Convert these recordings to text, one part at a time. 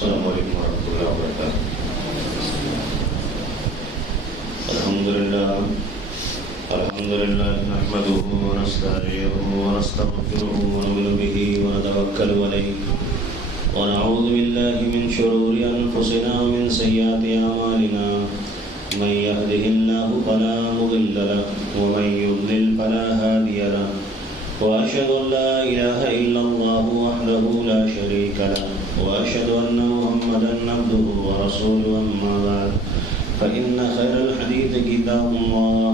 السلام علیکم ورحمۃ اللہ وبرکاتہ. الحمد للہ نحمده ونستعینه ونستغفره ونؤمن به ونتوکل علیہ ونعوذ باللہ من شرور انفسنا ومن سیئات اعمالنا من يهده الله فلا مضل له ومن يضلل فلا هادي له وأشهد أن لا إله إلا الله وحده لا شريك له وأشهد أن محمدا عبده ورسوله. أما بعد فإن خير الحديث كتاب الله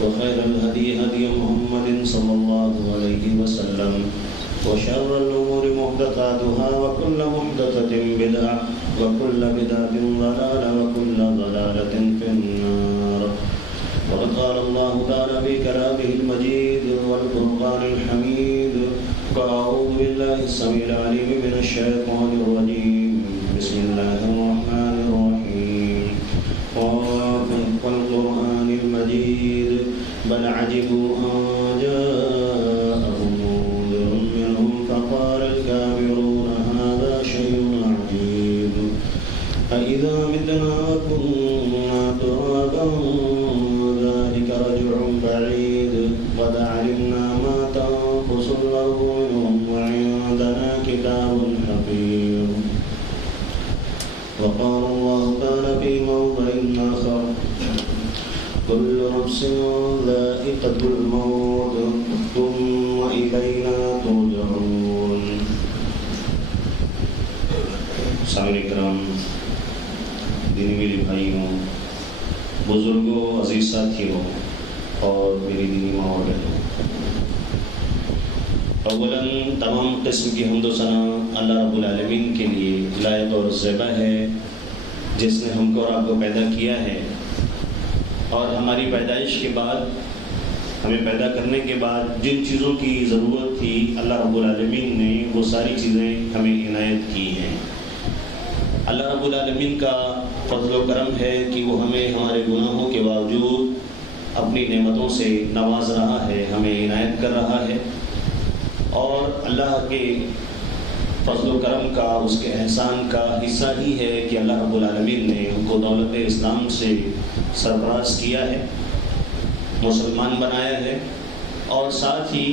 وخير الهدي هدي محمد صلى الله عليه وسلم وشر الأمور محدثاتها وكل محدثة بدعة وكل بدعة ضلالة وكل ضلالة في النار. وقد قال الله تعالى في كلامه المجيد والفرقان الحميد: أعوذ بالله السميع العليم من الشيطان الرجيم. بسم الله الرحمن الرحيم. والقرآن المجيد بل عجبوا أن جاءهم منذر منهم فقال الكافرون هذا شيء عجيب أإذا متنا وكنا ترابا ذلك رجع بعيد قد علمنا ما تنقص الأرض منهم وعندنا كتاب حفيظ. وقال الله تعالى في موضع آخر: كل نفس ذائقة الموت ثم إلينا ترجعون. سامعین کرام، دینی میری بھائیوں، بزرگوں، عزیز ساتھیوں اور میری دینی ماں اور بہنوں، اولاً تمام قسم کی حمد و ثنا اللہ رب العالمین کے لیے لائق اور زیبا ہے، جس نے ہم کو اور آپ کو پیدا کیا ہے، اور ہماری پیدائش کے بعد، ہمیں پیدا کرنے کے بعد جن چیزوں کی ضرورت تھی اللہ رب العالمین نے وہ ساری چیزیں ہمیں عنایت کی ہیں۔ اللہ رب العالمین کا فضل و کرم ہے کہ وہ ہمیں ہمارے گناہوں کے باوجود اپنی نعمتوں سے نواز رہا ہے، ہمیں عنایت کر رہا ہے، اور اللہ کے فضل و کرم کا، اس کے احسان کا حصہ ہی ہے کہ اللہ رب العالمین نے ان کو دولت اسلام سے سرفراز کیا ہے، مسلمان بنایا ہے، اور ساتھ ہی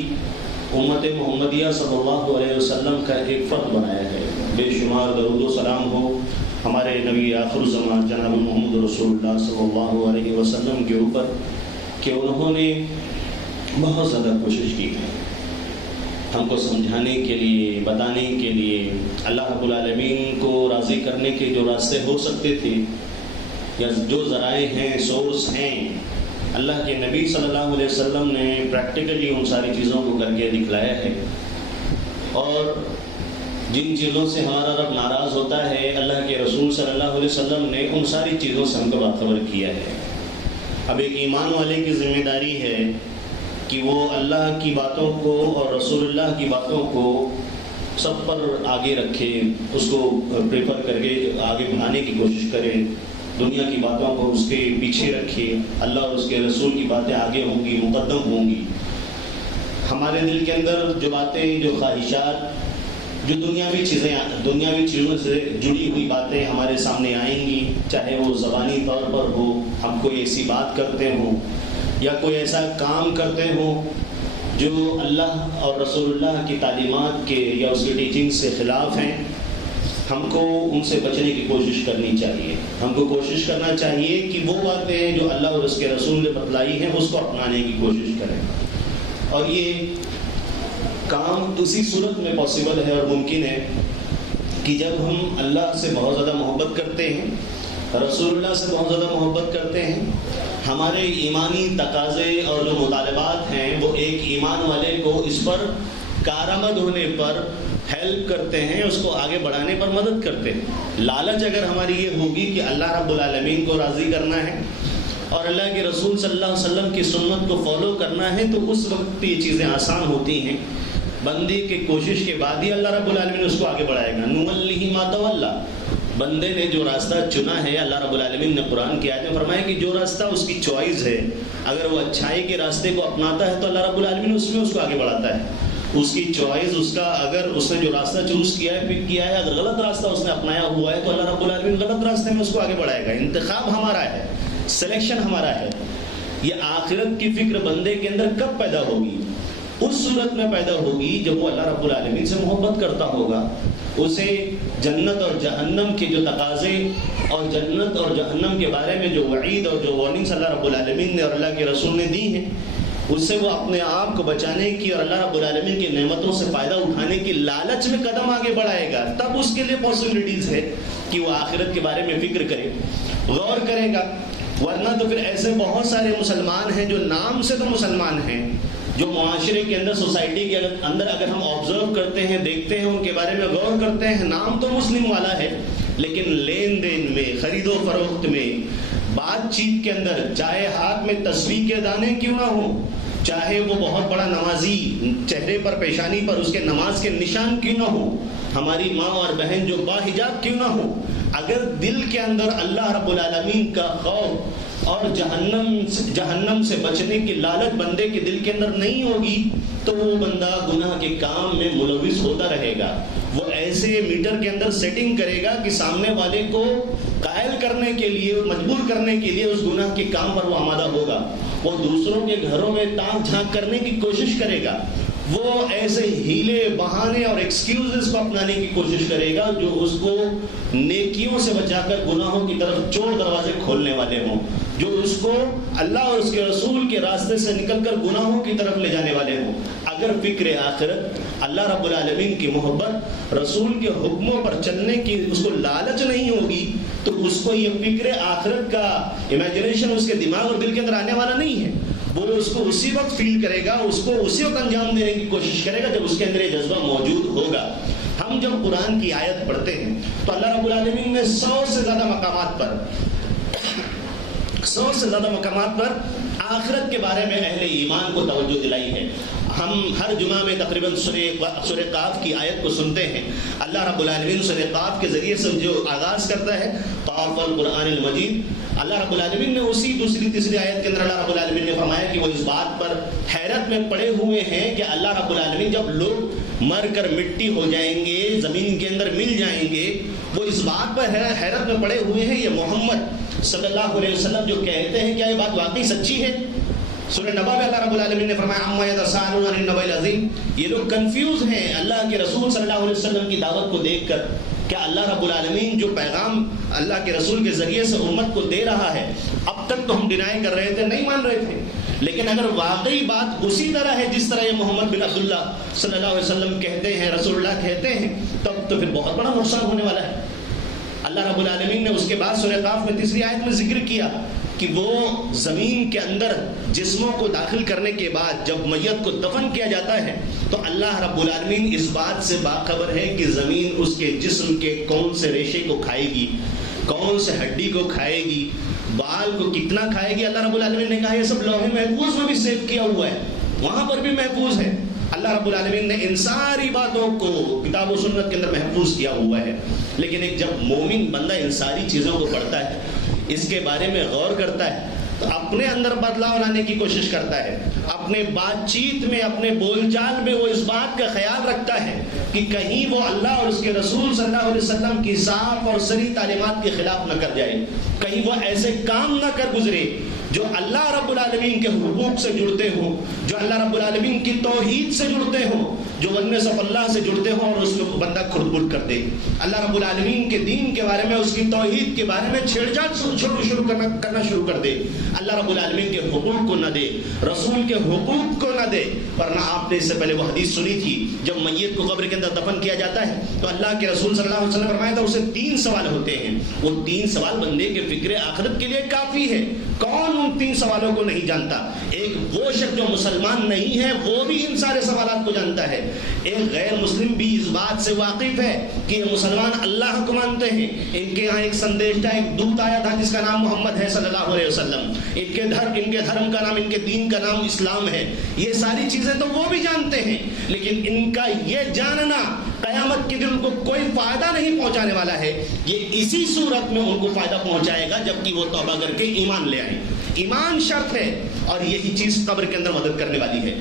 امت محمدیہ صلی اللہ علیہ وسلم کا ایک فرد بنایا ہے۔ بے شمار درود و سلام ہو ہمارے نبی آخر الزمان جناب محمد رسول اللہ صلی اللہ علیہ وسلم کے اوپر کہ انہوں نے بہت زیادہ کوشش کی ہے ہم کو سمجھانے کے لیے، بتانے کے لیے، اللہ رب العالمین کو راضی کرنے کے جو راستے ہو سکتے تھے یا جو ذرائع ہیں، سورس ہیں، اللہ کے نبی صلی اللہ علیہ وسلم نے پریکٹیکلی ان ساری چیزوں کو کر کے دکھلایا ہے۔ اور جن چیزوں سے ہمارا رب ناراض ہوتا ہے، اللہ کے رسول صلی اللہ علیہ وسلم نے ان ساری چیزوں سے ہم کو باخبر کیا ہے۔ اب ایک ایمان والے کی ذمہ داری ہے کہ وہ اللہ کی باتوں کو اور رسول اللہ کی باتوں کو سب پر آگے رکھے، اس کو پریفر کر کے آگے بڑھانے کی کوشش کرے، دنیا کی باتوں کو اس کے پیچھے رکھے، اللہ اور اس کے رسول کی باتیں آگے ہوں گی، مقدم ہوں گی۔ ہمارے دل کے اندر جو باتیں، جو خواہشات، جو دنیاوی چیزوں سے جڑی ہوئی باتیں ہمارے سامنے آئیں گی، چاہے وہ زبانی طور پر ہو، ہم کوئی ایسی بات کرتے ہوں یا کوئی ایسا کام کرتے ہوں جو اللہ اور رسول اللہ کی تعلیمات کے یا اس کی ٹیچنگ سے خلاف ہیں، ہم کو ان سے بچنے کی کوشش کرنی چاہیے۔ ہم کو کوشش کرنا چاہیے کہ وہ باتیں جو اللہ اور اس کے رسول نے بتلائی ہیں اس کو اپنانے کی کوشش کریں، اور یہ کام اسی صورت میں پاسبل ہے اور ممکن ہے کہ جب ہم اللہ سے بہت زیادہ محبت کرتے ہیں، رسول اللہ سے بہت زیادہ محبت کرتے ہیں، ہمارے ایمانی تقاضے اور جو مطالبات ہیں وہ ایک ایمان والے کو اس پر کارآمد ہونے پر ہیلپ کرتے ہیں، اس کو آگے بڑھانے پر مدد کرتے ہیں۔ لالچ اگر ہماری یہ ہوگی کہ اللہ رب العالمین کو راضی کرنا ہے اور اللہ کے رسول صلی اللہ علیہ وسلم کی سنت کو فالو کرنا ہے، تو اس وقت یہ چیزیں آسان ہوتی ہیں۔ بندے کی کوشش کے بعد ہی اللہ رب العالمین اس کو آگے بڑھائے گا۔ نُوَلِّهِ مَا تَوَلَّى، بندے نے جو راستہ چنا ہے، اللہ رب العالمین نے قرآن کی آیت میں فرمایا کہ جو راستہ اس کی چوائس ہے، اگر وہ اچھائی کے راستے کو اپناتا ہے تو اللہ رب العالمین اس میں اس کو آگے بڑھاتا ہے۔ اس کی چوائس، اس کا، اگر اس نے جو راستہ چوز کیا ہے، پک کیا ہے، اگر غلط راستہ اس نے اپنایا ہوا ہے تو اللہ رب العالمین غلط راستے میں اس کو آگے بڑھائے گا۔ انتخاب ہمارا ہے، سلیکشن ہمارا ہے۔ یہ آخرت کی فکر بندے کے اندر کب پیدا ہوگی؟ اس صورت میں پیدا ہوگی جب وہ اللہ رب العالمین سے محبت کرتا ہوگا، اسے جنت اور جہنم کے جو تقاضے اور جنت اور جہنم کے بارے میں جو وعید اور جو وارننگز اللہ رب العالمین نے اور اللہ کے رسول نے دی ہیں، اس سے وہ اپنے آپ کو بچانے کی اور اللہ رب العالمین کی نعمتوں سے فائدہ اٹھانے کی لالچ میں قدم آگے بڑھائے گا، تب اس کے لیے پاسبلٹیز ہے کہ وہ آخرت کے بارے میں فکر کرے، غور کرے گا۔ ورنہ تو پھر ایسے بہت سارے مسلمان ہیں جو نام سے تو مسلمان ہیں، جو معاشرے کے اندر، سوسائٹی کے اندر اگر ہم آبزرو کرتے ہیں، دیکھتے ہیں، ان کے بارے میں غور کرتے ہیں، نام تو مسلم والا ہے، لیکن لین دین میں، خرید و فروخت میں، بات چیت کے اندر، چاہے ہاتھ میں تسبیح کے دانے کیوں نہ ہوں، چاہے وہ بہت بڑا نمازی، چہرے پر، پیشانی پر اس کے نماز کے نشان کیوں نہ ہو، ہماری ماں اور بہن جو باحجاب کیوں نہ ہو، اگر دل کے اندر اللہ رب العالمین کا خوف اور جہنم سے بچنے کی لالچ بندے کے دل کے اندر نہیں ہوگی تو وہ بندہ گناہ کے کام میں ملوث ہوتا رہے گا۔ وہ ایسے میٹر کے اندر سیٹنگ کرے گا کہ سامنے والے کو قائل کرنے کے لیے، مجبور کرنے کے لیے اس گناہ کے کام پر وہ آمادہ ہوگا۔ وہ دوسروں کے گھروں میں تاک جھانک کرنے کی کوشش کرے گا، وہ ایسے ہیلے، بہانے اور ایکسکیوزز کو اپنانے کی کوشش کرے گا جو اس کو نیکیوں سے بچا کر گناہوں کی طرف چور دروازے کھولنے والے ہوں، جو اس کو اللہ اور اس کے رسول کے راستے سے نکل کر گناہوں کی طرف لے جانے والے ہوں۔ اگر فکر آخرت، اللہ رب العالمین کی محبت، رسول کے حکموں پر چلنے کی اس کو لالچ نہیں ہوگی تو اس کو یہ فکر آخرت کا امیجنیشن اس کے دماغ اور دل کے اندر آنے والا نہیں ہے. وہ اس کو اسی وقت فیل کرے گا، اس کو اسی وقت انجام دینے کی کوشش کرے گا جب اس کے اندر یہ جذبہ موجود ہوگا. ہم جب قرآن کی آیت پڑھتے ہیں تو اللہ رب العالمین نے 100 سے زیادہ مقامات پر آخرت کے بارے میں اہل ایمان کو توجہ دلائی ہے. ہم ہر جمعہ میں تقریباً سورہ قاف کی آیت کو سنتے ہیں. اللہ رب العالمین سورہ قاف کے ذریعے سے جو آغاز کرتا ہے، قاف والقرآن المجید، اللہ رب العالمین نے اسی دوسری تیسری آیت کے اندر اللہ رب العالمین نے فرمایا کہ وہ اس بات پر حیرت میں پڑے ہوئے ہیں کہ اللہ رب العالمین جب لوگ مر کر مٹی ہو جائیں گے، زمین کے اندر مل جائیں گے، وہ اس بات پر حیرت میں پڑے ہوئے ہیں یہ محمد صلی اللہ علیہ وسلم جو کہتے ہیں کیا یہ بات واقعی سچی ہے. سورہ نبا میں اللہ رب العالمین نے فرمایا عما یتساءلون عن النبأ العظیم. یہ لوگ کنفیوز ہیں اللہ کے رسول صلی اللہ علیہ وسلم کی دعوت کو دیکھ کر. کیا اللہ رب العالمین جو پیغام اللہ کے رسول کے ذریعے سے امت کو دے رہا ہے، اب تک تو ہم ڈینائی کر رہے تھے، نہیں مان رہے تھے، لیکن اگر واقعی بات اسی طرح ہے جس طرح یہ محمد بن عبداللہ صلی اللہ علیہ وسلم کہتے ہیں، رسول اللہ کہتے ہیں، تب تو پھر بہت بڑا نقصان ہونے والا ہے. اللہ رب العالمین نے اس کے بعد سورہ قاف میں تیسری آیت میں ذکر کیا کہ وہ زمین کے اندر جسموں کو داخل کرنے کے بعد جب میت کو دفن کیا جاتا ہے تو اللہ رب العالمین اس بات سے باخبر ہے کہ زمین اس کے جسم کے کون سے ریشے کو کھائے گی، کون سے ہڈی کو کھائے گی، بال کو کتنا کھائے گی. اللہ رب العالمین نے کہا یہ سب لوح محفوظ میں بھی سیو کیا ہوا ہے، وہاں پر بھی محفوظ ہے. اللہ رب العالمین نے ان ساری باتوں کو کتاب و سنت کے اندر محفوظ کیا ہوا ہے. لیکن ایک جب مومن بندہ ان ساری چیزوں کو پڑھتا ہے، اس کے بارے میں غور کرتا ہے تو اپنے اندر بدلاؤ لانے کی کوشش کرتا ہے. اپنے بات چیت میں، اپنے بول چال میں وہ اس بات کا خیال رکھتا ہے کہ کہیں وہ اللہ اور اس کے رسول صلی اللہ علیہ وسلم کی صاف اور صریح تعلیمات کے خلاف نہ کر جائے، کہیں وہ ایسے کام نہ کر گزرے جو اللہ رب العالمین کے حقوق سے جڑتے ہوں، جو اللہ رب العالمین کی توحید سے جڑتے ہوں، جو ونس آف اللہ سے جڑتے ہوں اور اس کو بندہ کھرد بل کر دے. اللہ رب العالمین کے دین کے بارے میں، اس کی توحید کے بارے میں چھیڑ چھاڑ کرنا شروع کر دے. اللہ رب العالمین کے حقوق کو نہ دے، رسول کے حقوق کو نہ دے. ورنہ آپ نے اس سے پہلے وہ حدیث سنی تھی، جب میت کو قبر کے اندر دفن کیا جاتا ہے تو اللہ کے رسول صلی اللہ علیہ وسلم فرمایا تھا اسے 3 سوال ہوتے ہیں. وہ 3 سوال بندے کے فکر آخرت کے لیے کافی ہے. کون ان 3 سوالوں کو نہیں جانتا؟ ایک وہ شخص جو مسلمان نہیں ہے وہ بھی ان سارے سوالات کو جانتا ہے. ایک غیر مسلم بھی اس بات سے واقف ہے کہ یہ مسلمان اللہ کو مانتے ہیں، ان کے یہاں ایک سندیشہ، ایک دودت آیا تھا جس کا نام محمد ہے صلی اللہ علیہ وسلم، ان کے دھرم کا نام، ان کے دین کا نام اسلام ہے. یہ ساری چیزیں تو وہ بھی جانتے ہیں، لیکن ان کا یہ جاننا قیامت کے دن ان کو کوئی فائدہ نہیں پہنچانے والا ہے. یہ اسی صورت میں ان کو فائدہ پہنچائے گا جبکہ وہ توبہ کر کے ایمان لے آئیں. ایمان شرط ہے اور یہی چیز قبر کے اندر مدد کرنے والی ہے.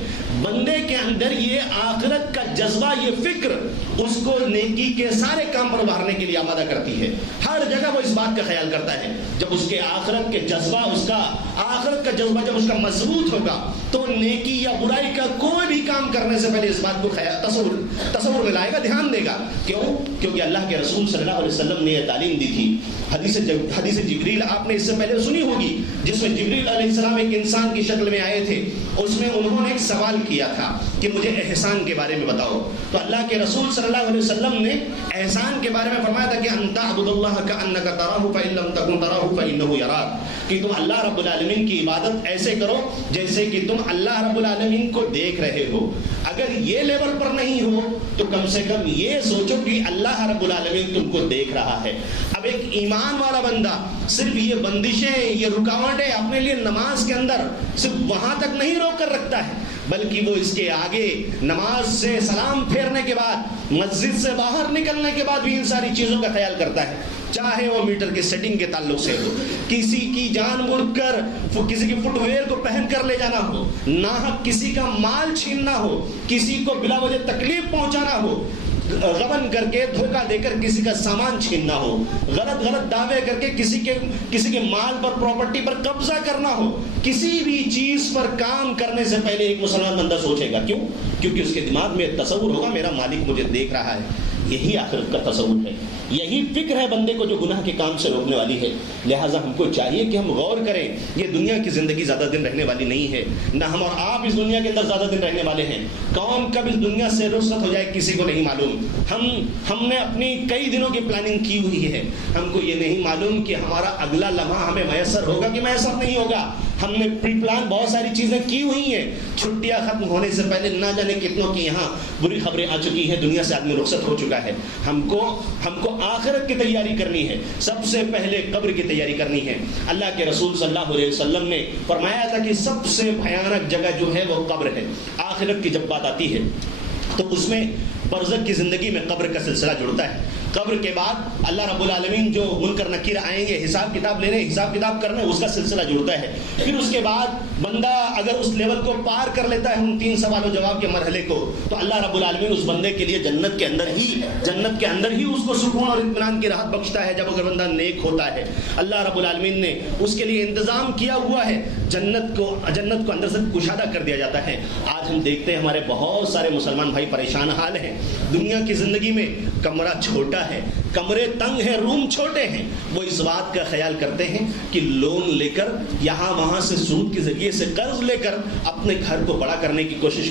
بندے کے اندر یہ آخرت کا جذبہ، یہ فکر اس کو نیکی کے سارے کام پر ابھارنے کے لیے آمادہ کرتی ہے. ہر جگہ وہ اس بات کا خیال کرتا ہے. جب اس کے آخرت کے جذبہ، اس کا آخرت کا جذبہ جب اس کا مضبوط ہوگا تو نیکی یا برائی کا کوئی بھی کام کرنے سے پہلے اس بات کو تصور میں لائے گا، دھیان دے گا. کیوں؟ کیونکہ اللہ کے رسول صلی اللہ علیہ وسلم نے یہ تعلیم دی تھی. حدیث جبریل آپ نے اس سے پہلے سنی ہوگی، جس میں جبریل علیہ السلام ایک انسان کی شکل میں آئے تھے. اس میں انہوں نے ایک سوال کیا تھا کہ مجھے احسان کے بارے میں بتاؤ. تو اللہ کے رسول صلی اللہ علیہ وسلم نے احسان کے بارے میں فرمایا تھا کہ ان تعبد اللہ کأنک تراہ فإن لم تکن تراہ فإنہ یراک، کہ تم اللہ رب العالمین کی عبادت ایسے کرو جیسے کہ تم اللہ رب العالمین کو دیکھ رہے ہو. اگر یہ لیول پر نہیں ہو تو کم سے کم یہ سوچو کہ اللہ رب العالمین تم کو دیکھ رہا ہے. اب ایک ایمان والا بندہ صرف یہ بندشیں، یہ رکاوٹیں اپنے لیے نماز کے اندر صرف وہاں تک نہیں روک کر رکھتا ہے، بلکہ وہ اس کے آگے نماز سے سلام پھیرنے کے بعد، مسجد سے باہر نکلنے کے بعد بھی ان ساری چیزوں کا خیال کرتا ہے. چاہے وہ میٹر کے سیٹنگ کے تعلق سے ہو، کسی کی جان مڑ کر کسی کی فٹ ویئر کو پہن کر لے جانا ہو، ناحق کسی کا مال چھیننا ہو، کسی کو بلا وجہ تکلیف پہنچانا ہو، غبن کر کے دھوکہ دے کر کسی کا سامان چھیننا ہو، غلط دعوے کر کے کسی کے مال پر، پراپرٹی پر قبضہ کرنا ہو، کسی بھی چیز پر کام کرنے سے پہلے ایک مسلمان بندہ سوچے گا. کیوں؟ کیونکہ اس کے دماغ میں تصور ہوگا میرا مالک مجھے دیکھ رہا ہے، یہی آخرت کا تصور ہے، یہی فکر ہے بندے کو جو گناہ کے کام سے روکنے والی ہے۔ لہٰذا ہم کو چاہیے کہ ہم غور کریں، یہ دنیا کی زندگی زیادہ دن رہنے والی نہیں ہے، نہ ہم اور آپ اس دنیا کے اندر زیادہ دن رہنے والے ہیں۔ کون کب اس دنیا سے رخصت ہو جائے کسی کو نہیں معلوم۔ ہم نے اپنی کئی دنوں کی پلاننگ کی ہوئی ہے، ہم کو یہ نہیں معلوم کہ ہمارا اگلا لمحہ ہمیں میسر ہوگا کہ میسر نہیں ہوگا۔ ہم نے پری پلان بہت ساری چیزیں کی ہوئی ہیں، چھٹیاں ختم ہونے سے پہلے نہ جانے کتنوں کی یہاں بری خبریں آ چکی ہیں، دنیا سے آدمی رخصت ہو چکا ہے۔ ہم کو آخرت کی تیاری کرنی ہے، سب سے پہلے قبر کی تیاری کرنی ہے۔ اللہ کے رسول صلی اللہ علیہ وسلم نے فرمایا تھا کہ سب سے بھیانک جگہ جو ہے وہ قبر ہے۔ آخرت کی جب بات آتی ہے تو اس میں برزخ کی زندگی میں قبر کا سلسلہ جڑتا ہے۔ قبر کے بعد اللہ رب العالمین جو منکر نکیر آئیں گے حساب کتاب لینے، حساب کتاب کرنے، اس کا سلسلہ جڑتا ہے۔ پھر اس کے بعد بندہ اگر اس لیول کو پار کر لیتا ہے ان 3 سوال و جواب کے مرحلے کو، تو اللہ رب العالمین اس بندے کے لیے جنت کے اندر ہی اس کو سکون اور اطمینان کی راحت بخشتا ہے جب اگر بندہ نیک ہوتا ہے۔ اللہ رب العالمین نے اس کے لیے انتظام کیا ہوا ہے، جنت کو اندر سے کشادہ کر دیا جاتا ہے۔ آج ہم دیکھتے ہیں ہمارے بہت سارے مسلمان بھائی پریشان حال ہیں، دنیا کی زندگی میں کمرہ چھوٹا ہے، کمرے تنگ ہیں، روم چھوٹے ہیں۔ وہ اس بات کا خیال کرتے ہیں کہ لون لے کر یہاں وہاں سے سود کے ذریعے سے قرض لے کر اپنے گھر کو بڑا کرنے کی کوشش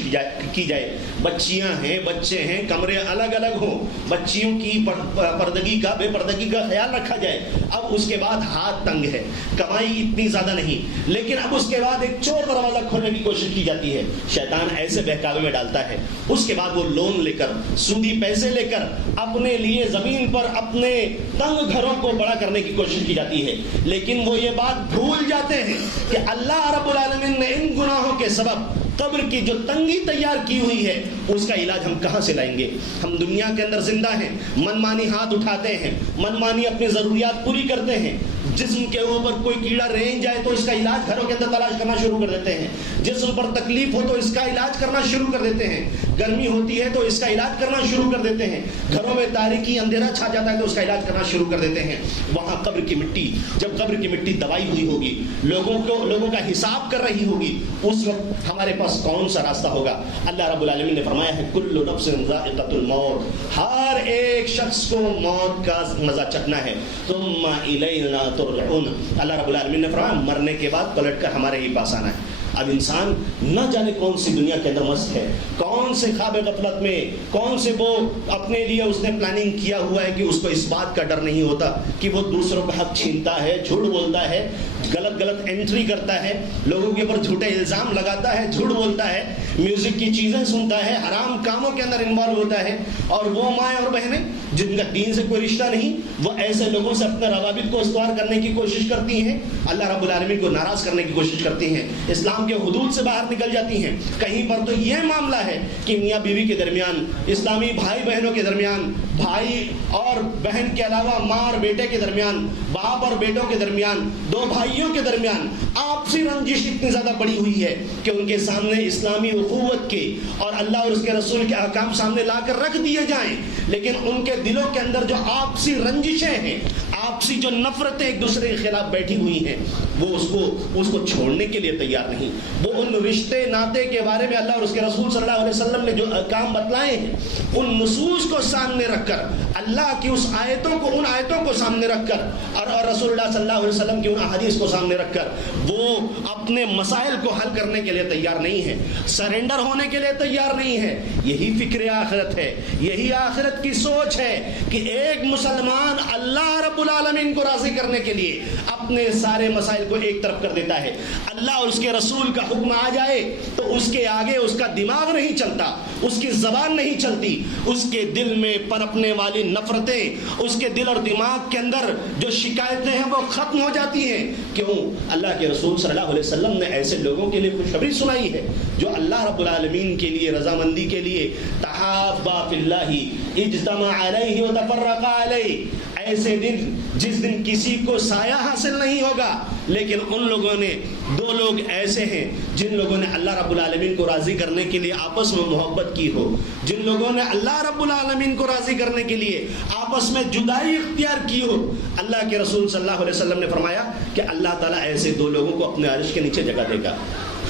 کی جائے۔ بچیاں ہیں، بچے ہیں، کمرے الگ الگ ہوں، بچیوں کی پردگی کا بے پردگی کا خیال رکھا جائے۔ اب اس کے بعد ہاتھ تنگ ہے، کمائی اتنی زیادہ نہیں، لیکن اب اس کے بعد ایک چور دروازہ کھولنے کی کوشش کی جاتی ہے۔ شیطان ایسے بہکاوے میں ڈالتا ہے، اس کے بعد وہ لون لے کر سودی پیسے لے کر اپنے لیے زمین پر اپنے تنگ گھروں کو بڑا کرنے کی کوشش کی جاتی ہے۔ لیکن وہ یہ بات بھول جاتے ہیں کہ اللہ رب العالمین نے ان گناہوں کے سبب قبر کی جو تنگی تیار کی ہوئی ہے اس کا علاج ہم کہاں سے لائیں گے؟ ہم دنیا کے اندر زندہ ہیں، من مانی ہاتھ اٹھاتے ہیں، من مانی اپنی ضروریات پوری کرتے ہیں۔ جسم کے اوپر کوئی کیڑا رینگ جائے تو اس کا علاج گھروں کے اندر تلاش کرنا شروع کر دیتے ہیں، جسم پر تکلیف ہو تو اس کا علاج کرنا شروع کر دیتے ہیں، گرمی ہوتی ہے تو اس کا علاج کرنا شروع کر دیتے ہیں، گھروں میں تاریکی اندھیرا چھا جاتا ہے تو اس کا علاج کرنا شروع کر دیتے ہیں۔ وہاں قبر کی مٹی، جب قبر کی مٹی دبائی ہوئی ہوگی، لوگوں کا حساب کر رہی ہوگی، اس وقت ہمارے پاس کون سا راستہ ہوگا؟ اللہ رب العالمین نے فرمایا ہے کل نفس ذائقۃ الموت، ہر ایک شخص کو موت کا مزہ چکھنا ہے۔ ثم الینا ترجعون، اللہ رب العالمین نے فرمایا مرنے کے بعد پلٹ کر ہمارے ہی پاس آنا ہے۔ اب انسان نہ جانے کون سی دنیا کے اندر مست ہے، کون سے خواب غفلت میں، کون سے وہ اپنے لیے اس نے پلاننگ کیا ہوا ہے کہ اس کو اس بات کا ڈر نہیں ہوتا کہ وہ دوسروں کا حق چھینتا ہے، جھوٹ بولتا ہے، غلط انٹری کرتا ہے، لوگوں کے اوپر جھوٹے الزام لگاتا ہے، جھوٹ بولتا ہے، میوزک کی چیزیں سنتا ہے، حرام کاموں کے اندر انوالو ہوتا ہے۔ اور وہ مائیں اور بہنیں جن کا دین سے کوئی رشتہ نہیں، وہ ایسے لوگوں سے اپنے روابط کو استوار کرنے کی کوشش کرتی ہیں، اللہ رب العالمین کو ناراض کرنے کی کوشش کرتی ہیں، اسلام کے حدود سے باہر نکل جاتی ہیں۔ کہیں پر تو یہ معاملہ ہے کہ میاں بیوی کے درمیان، اسلامی بھائی بہنوں کے درمیان، بھائی اور بہن کے علاوہ ماں اور بیٹے کے درمیان، باپ اور بیٹوں کے درمیان، دو بھائیوں کے درمیان آپسی رنجش اتنی زیادہ بڑی ہوئی ہے کہ ان کے سامنے اسلامی اخوت کے اور اللہ اور اس کے رسول کے احکام سامنے لا کر رکھ دیے جائیں، لیکن ان کے دلوں کے اندر جو آپسی رنجشیں ہیں، آپسی جو نفرتیں ایک دوسرے کے خلاف بیٹھی ہوئی ہیں، وہ اس کو چھوڑنے کے لیے تیار نہیں۔ وہ ان رشتے ناطے کے بارے میں اللہ اور اس کے رسول صلی اللہ علیہ وسلم نے جو احکام بتلائے ہیں، ان نصوص کو سامنے رکھ کر، اللہ کی ان آیتوں کو سامنے رکھ کر اور رسول اللہ صلی اللہ علیہ وسلم کی ان احادیث کو سامنے رکھ کر وہ اپنے مسائل کو حل کرنے کے لیے تیار نہیں ہے، سرنڈر ہونے کے لیے تیار نہیں ہے۔ یہی فکر آخرت ہے، یہی آخرت کی سوچ ہے کہ ایک مسلمان اللہ رب العالمین کو راضی کرنے کے لیے اپنے سارے مسائل کو ایک طرف کر دیتا ہے۔ اللہ اور اس کے رسول کا حکم آ جائے تو اس کے آگے اس کا دماغ نہیں چلتا، اس کی زبان نہیں چلتی، اس کے دل میں پنپنے والی نفرتیں، اس کے دل اور دماغ کے اندر جو شکایتیں ہیں وہ ختم ہو جاتی ہیں۔ کیوں؟ اللہ کے رسول صلی اللہ علیہ وسلم نے ایسے لوگوں کے لیے خوشخبری سنائی ہے جو اللہ رب العالمین کے لیے رضامندی کے لیے تحابا فی اللہ اجتمع علیہ وتفرقا علیہ، ایسے دن جس دن کسی کو سایہ حاصل نہیں ہوگا، لیکن ان لوگوں نے، دو لوگ ایسے ہیں جن لوگوں نے اللہ رب العالمین کو راضی کرنے کے لیے آپس میں محبت کی ہو، جن لوگوں نے اللہ رب العالمین کو راضی کرنے کے لیے آپس میں جدائی اختیار کی ہو۔ اللہ کے رسول صلی اللہ علیہ وسلم نے فرمایا کہ اللہ تعالیٰ ایسے دو لوگوں کو اپنے عرش کے نیچے جگہ دے گا۔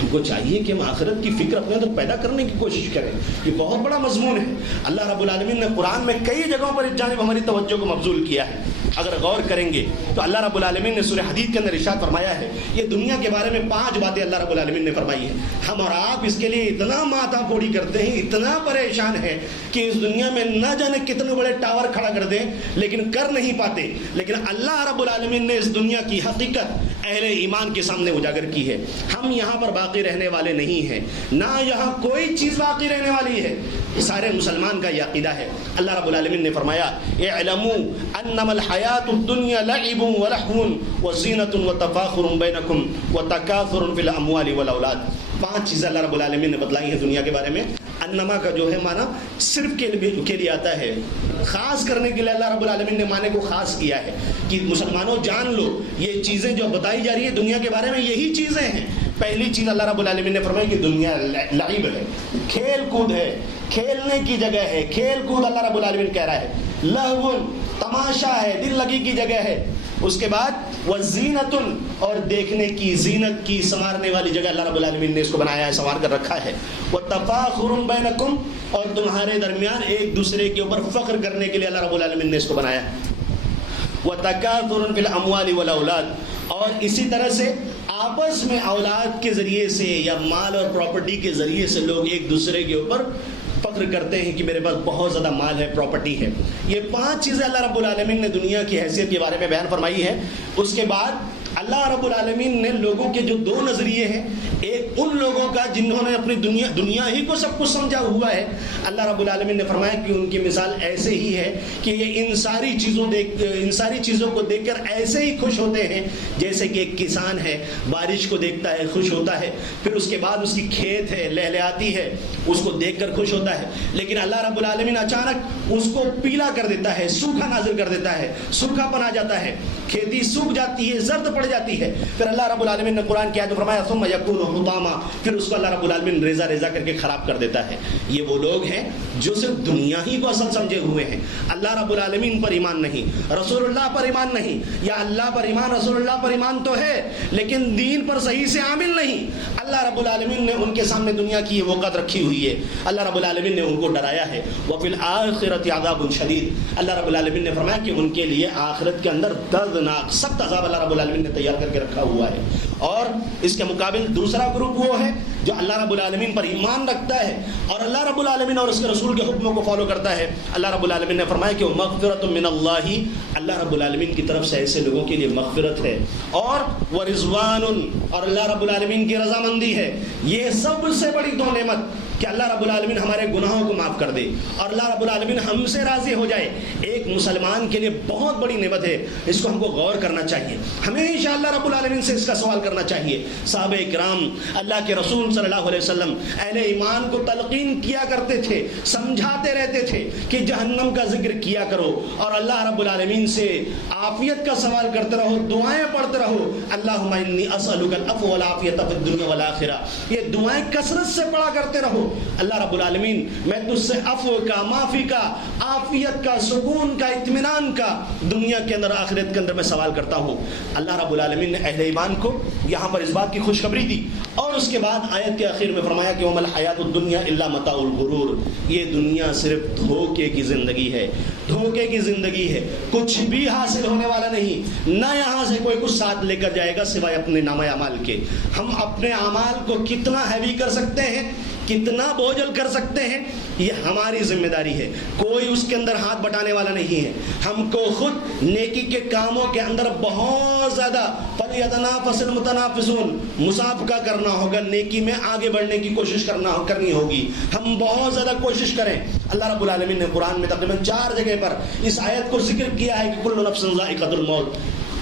ہم کو چاہیے کہ ہم آخرت کی فکر اپنے اندر پیدا کرنے کی کوشش کریں. یہ بہت بڑا مضمون ہے. اللہ رب العالمین نے قرآن میں کئی جگہوں پر اس جانب ہماری توجہ کو مبذول کیا ہے. اگر غور کریں گے تو اللہ رب العالمین نے سورہ حدید کے اندر ارشاد فرمایا ہے. یہ دنیا کے بارے میں 5 باتیں اللہ رب العالمین نے فرمائی ہیں. ہم اور آپ اس کے لیے اتنا ماتھا پھوڑی کرتے ہیں, اتنا پریشان ہیں کہ اس دنیا میں نہ جانے کتنے بڑے ٹاور کھڑا کر دیں لیکن کر نہیں پاتے. لیکن اللہ رب العالمین نے اس دنیا کی حقیقت اہل ایمان کے سامنے اجاگر کی ہے. ہم یہاں پر باقی رہنے والے نہیں ہیں, نہ یہاں کوئی چیز باقی رہنے والی ہے. سارے مسلمان کا یہ عقیدہ ہے. اللہ رب العالمین نے فرمایا اعلموا انما الحیات الدنیا لعب ولهو وزینۃ وتفاخر بینکم وتکاثر فی الاموال والاولاد. 5 چیزیں اللہ رب العالمین نے بتلائی ہیں دنیا کے بارے میں. انما کا جو ہے معنی صرف کے لیے آتا ہے, خاص کرنے کے لیے اللہ رب العالمین نے معنی کو خاص کیا ہے کہ مسلمانوں جان لو یہ چیزیں جو بتائی جا رہی ہے دنیا کے بارے میں یہی چیزیں ہیں. پہلی چیز اللہ رب العالمین نے فرمائی کہ دنیا لعب ہے, کھیل کود ہے, کھیلنے کی جگہ ہے. کھیل کود اللہ رب العالمین کہہ رہا ہے. لہو تماشا ہے, دل لگی کی جگہ ہے. اس کے بعد وزینۃ, اور دیکھنے کی, زینت کی, سنوارنے والی جگہ اللہ رب العالمین نے اس کو بنایا ہے, سنوار کر رکھا ہے. وتفاخر بینکم, اور تمہارے درمیان ایک دوسرے کے اوپر فخر کرنے کے لیے اللہ رب العالمین نے اس کو بنایا ہے. وتکاثر فی الاموال والاولاد, اور اسی طرح سے آپس میں اولاد کے ذریعے سے یا مال اور پراپرٹی کے ذریعے سے لوگ ایک دوسرے کے اوپر فخر کرتے ہیں کہ میرے پاس بہت زیادہ مال ہے, پراپرٹی ہے. یہ 5 چیزیں اللہ رب العالمین نے دنیا کی حیثیت کے بارے میں بیان فرمائی ہے. اس کے بعد اللہ رب العالمین نے لوگوں کے جو 2 نظریے ہیں, ایک ان لوگوں کا جنہوں نے اپنی دنیا ہی کو سب کچھ سمجھا ہوا ہے. اللہ رب العالمین نے فرمایا کہ ان کی مثال ایسے ہی ہے کہ یہ ان ساری چیزوں کو دیکھ کر ایسے ہی خوش ہوتے ہیں جیسے کہ ایک کسان ہے, بارش کو دیکھتا ہے, خوش ہوتا ہے, پھر اس کے بعد اس کی کھیت ہے, لہلہاتی ہے, اس کو دیکھ کر خوش ہوتا ہے. لیکن اللہ رب العالمین اچانک اس کو پیلا کر دیتا ہے, سوکھا نازل کر دیتا ہے, سوکھا پن آ جاتا ہے, کھیتی سوکھ جاتی ہے, زرد پڑ جاتی ہے. پھر اللہ رب العالمین نے قرآن کی آیت میں فرمایا ثم یکون حطاما, پھر اس کو اللہ رب العالمین ریزہ ریزہ کر کے خراب کر دیتا ہے. یہ وہ لوگ ہیں جو صرف دنیا ہی کو اصل سمجھے ہوئے ہیں. اللہ رب العالمین پر ایمان نہیں, رسول اللہ پر ایمان نہیں, یا اللہ پر ایمان, رسول اللہ پر ایمان تو ہے لیکن دین پر صحیح سے عامل نہیں. اللہ رب العالمین نے ان کے سامنے دنیا کی یہ وقت رکھی ہوئی ہے. اللہ رب العالمین نے ان کو ڈرایا ہے. وفی الآخرۃ عذاب شدید, اللہ رب العالمین نے فرمایا کہ ان کے لیے آخرت کے اندر دردناک سخت عذاب اللہ رب العالمین نے تیار کر کے رکھا ہوا ہے. اور اس کے مقابل دوسرا گروپ وہ ہے جو اللہ رب العالمین پر ایمان رکھتا ہے اور اللہ رب العالمین اور اس کے رسول کے حکموں کو فالو کرتا ہے. اللہ رب العالمین نے فرمایا کہ مغفرۃ من اللہ, اللہ رب العالمین کی طرف سے ایسے لوگوں کے لیے مغفرت ہے, اور ورضوان, اور اللہ رب العالمین کی رضامندی ہے. یہ سب سے بڑی 2 نعمت کہ اللہ رب العالمین ہمارے گناہوں کو معاف کر دے اور اللہ رب العالمین ہم سے راضی ہو جائے, ایک مسلمان کے لیے بہت بڑی نعمت ہے. اس کو ہم کو غور کرنا چاہیے, ہمیشہ اللہ رب العالمین سے اس کا سوال کرنا چاہیے. صحابہ کرام اللہ کے رسول صلی اللہ علیہ وسلم اہل ایمان کو تلقین کیا کرتے تھے, سمجھاتے رہتے تھے کہ جہنم کا ذکر کیا کرو اور اللہ رب العالمین سے عافیت کا سوال کرتے رہو, دعائیں پڑھتے رہو. اللہم انی اسألک العفو والعافیۃ فی الدنیا والآخرہ, یہ دعائیں کثرت سے پڑھا کرتے رہو. اللہ رب العالمین میں تجھ سے عفو کا, معافی کا, عافیت کا, سکون کا, اطمینان کا دنیا کے اندر آخرت کے اندر میں سوال کرتا ہوں. اللہ رب العالمین نے اہل ایمان کو یہاں پر اس بات کی خوشخبری دی اور اس کے بعد آیت کے آخر میں فرمایا کہ وما الحیات الدنیا الا متاع الغرور, یہ دنیا صرف دھوکے کی زندگی ہے, دھوکے کی زندگی ہے, کچھ بھی حاصل ہونے والا نہیں, نہ یہاں سے کوئی کچھ ساتھ لے کر جائے گا سوائے اپنے نامہ اعمال کے. ہم اپنے اعمال کو کتنا ہیوی کر سکتے ہیں, کتنا بوجھل کر سکتے ہیں, یہ ہماری ذمہ داری ہے. کوئی اس کے اندر ہاتھ بٹانے والا نہیں ہے. ہم کو خود نیکی کے کاموں کے اندر بہت زیادہ فَلْيَتَنَافَسِ الْمُتَنَافِسُونَ مسابقہ کرنا ہوگا, نیکی میں آگے بڑھنے کی کوشش کرنی ہوگی. ہم بہت زیادہ کوشش کریں. اللہ رب العالمین نے قرآن میں تقریباً 4 جگہ پر اس آیت کو ذکر کیا ہے کہ کل نفس ذائقۃ الموت.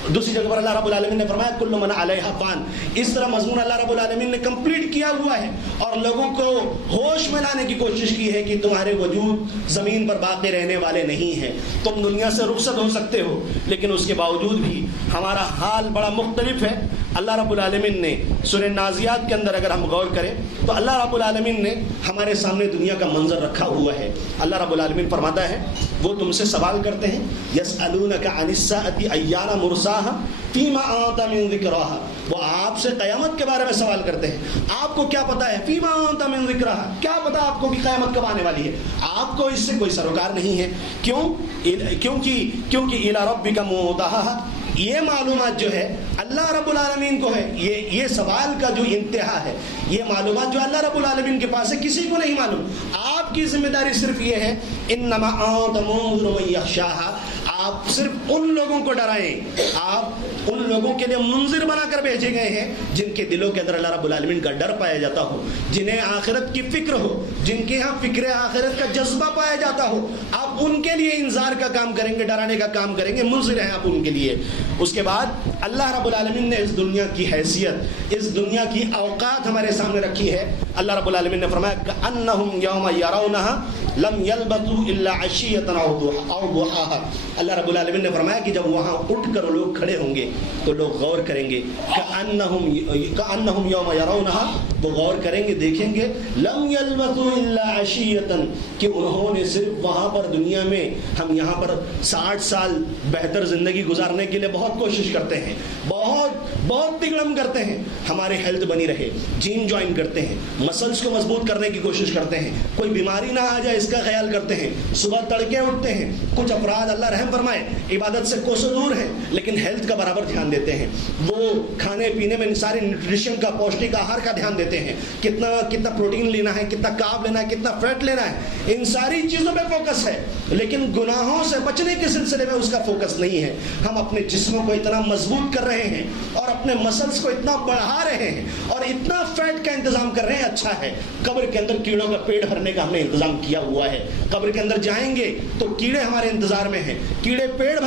دوسری جگہ پر اللہ رب العالمین نے فرمایا کل من علیہا فان. اس طرح مضمون اللہ رب العالمین نے کمپلیٹ کیا ہوا ہے اور لوگوں کو ہوش میں لانے کی کوشش کی ہے کہ تمہارے وجود زمین پر باقی رہنے والے نہیں ہیں. تم دنیا سے رخصت ہو سکتے ہو لیکن اس کے باوجود بھی ہمارا حال بڑا مختلف ہے. اللہ رب العالمین نے سورہ نازیات کے اندر اگر ہم غور کریں تو اللہ رب العالمین نے ہمارے سامنے دنیا کا منظر رکھا ہوا ہے. اللہ رب العالمین فرماتا ہے وہ تم سے سوال کرتے ہیں یسألونک عن الساعۃ ایان مرساها فیما انت من ذکرہا. وہ آپ سے قیامت کے بارے میں سوال کرتے ہیں, آپ کو کیا پتا ہے؟ فیما انت من ذکرہا, کیا پتا آپ کو کہ قیامت کب آنے والی ہے؟ آپ کو اس سے کوئی سروکار نہیں ہے. کیونکہ الی ربک منتہاہا, یہ معلومات جو ہے اللہ رب العالمین کو ہے. یہ سوال کا جو انتہا ہے, یہ معلومات جو اللہ رب العالمین کے پاس ہے کسی کو نہیں معلوم. آپ کی ذمہ داری صرف یہ ہے انما انت منذر من یخشاہا, آپ صرف ان لوگوں کو ڈرائیں, آپ ان لوگوں کے لیے منذر بنا کر بھیجے گئے ہیں جن کے دلوں کے اندر اللہ رب العالمین کا ڈر پایا جاتا ہو, جنہیں آخرت کی فکر ہو, جن کے ہاں فکر آخرت کا جذبہ پایا جاتا ہو. آپ ان کے لیے انذار کا کام کریں گے, ڈرانے کا کام کریں گے, منذر ہیں آپ ان کے لیے. اس کے بعد اللہ رب العالمین نے اس دنیا کی حیثیت, اس دنیا کی اوقات ہمارے سامنے رکھی ہے. اللہ رب العالمین نے فرمایا کأنہم یوم یرونہا لم یلبثوا الا عشیۃ او ضحاہا. اللہ رب العالمین نے فرمایا کہ جب وہاں اٹھ کر لوگ کھڑے ہوں گے تو لوگ غور کریں گے, کأنہم یوم یرونہا, وہ غور کریں گے, دیکھیں گے, لم یلبثوا الا عشیۃ, کہ انہوں نے صرف وہاں پر دنیا میں, ہم یہاں پر 60 سال بہتر زندگی گزارنے کے لیے بہت کوشش کرتے ہیں, بہت تگڑم کرتے ہیں, ہماری ہیلتھ بنی رہے, جم جوائن کرتے ہیں, مسلس کو مضبوط کرنے کی کوشش کرتے ہیں, کوئی بیماری نہ آ جائے اس کا خیال کرتے ہیں, صبح تڑکے اٹھتے ہیں. کچھ افراد اللہ رحم فرمائے عبادت سے کوسوں دور ہیں لیکن ہیلتھ کا برابر دھیان دیتے ہیں, وہ کھانے پینے میں سارے نیوٹریشن کا, پوشٹک آہار کا دھیان دیتے ہیں, کتنا پروٹین لینا ہے, کتنا کارب لینا ہے, کتنا فیٹ لینا ہے, ان ساری چیزوں پہ فوکس ہے, لیکن گناہوں سے بچنے کے سلسلے میں اس کا فوکس نہیں ہے. ہم اپنے جسموں کو اتنا مضبوط کر رہے ہیں اور اپنے مسلس کو اتنا بڑھا رہے ہیں اور اتنا فیٹ کا انتظام کر رہے ہیں, اچھا ہے. قبر کے اندر کیڑوں کا پیٹ بھرنے کا ہم نے انتظام کیا ہوا ہے, قبر کے اندر جائیں گے تو کیڑے ہمارے انتظار میں ہیں, کیڑے پیٹ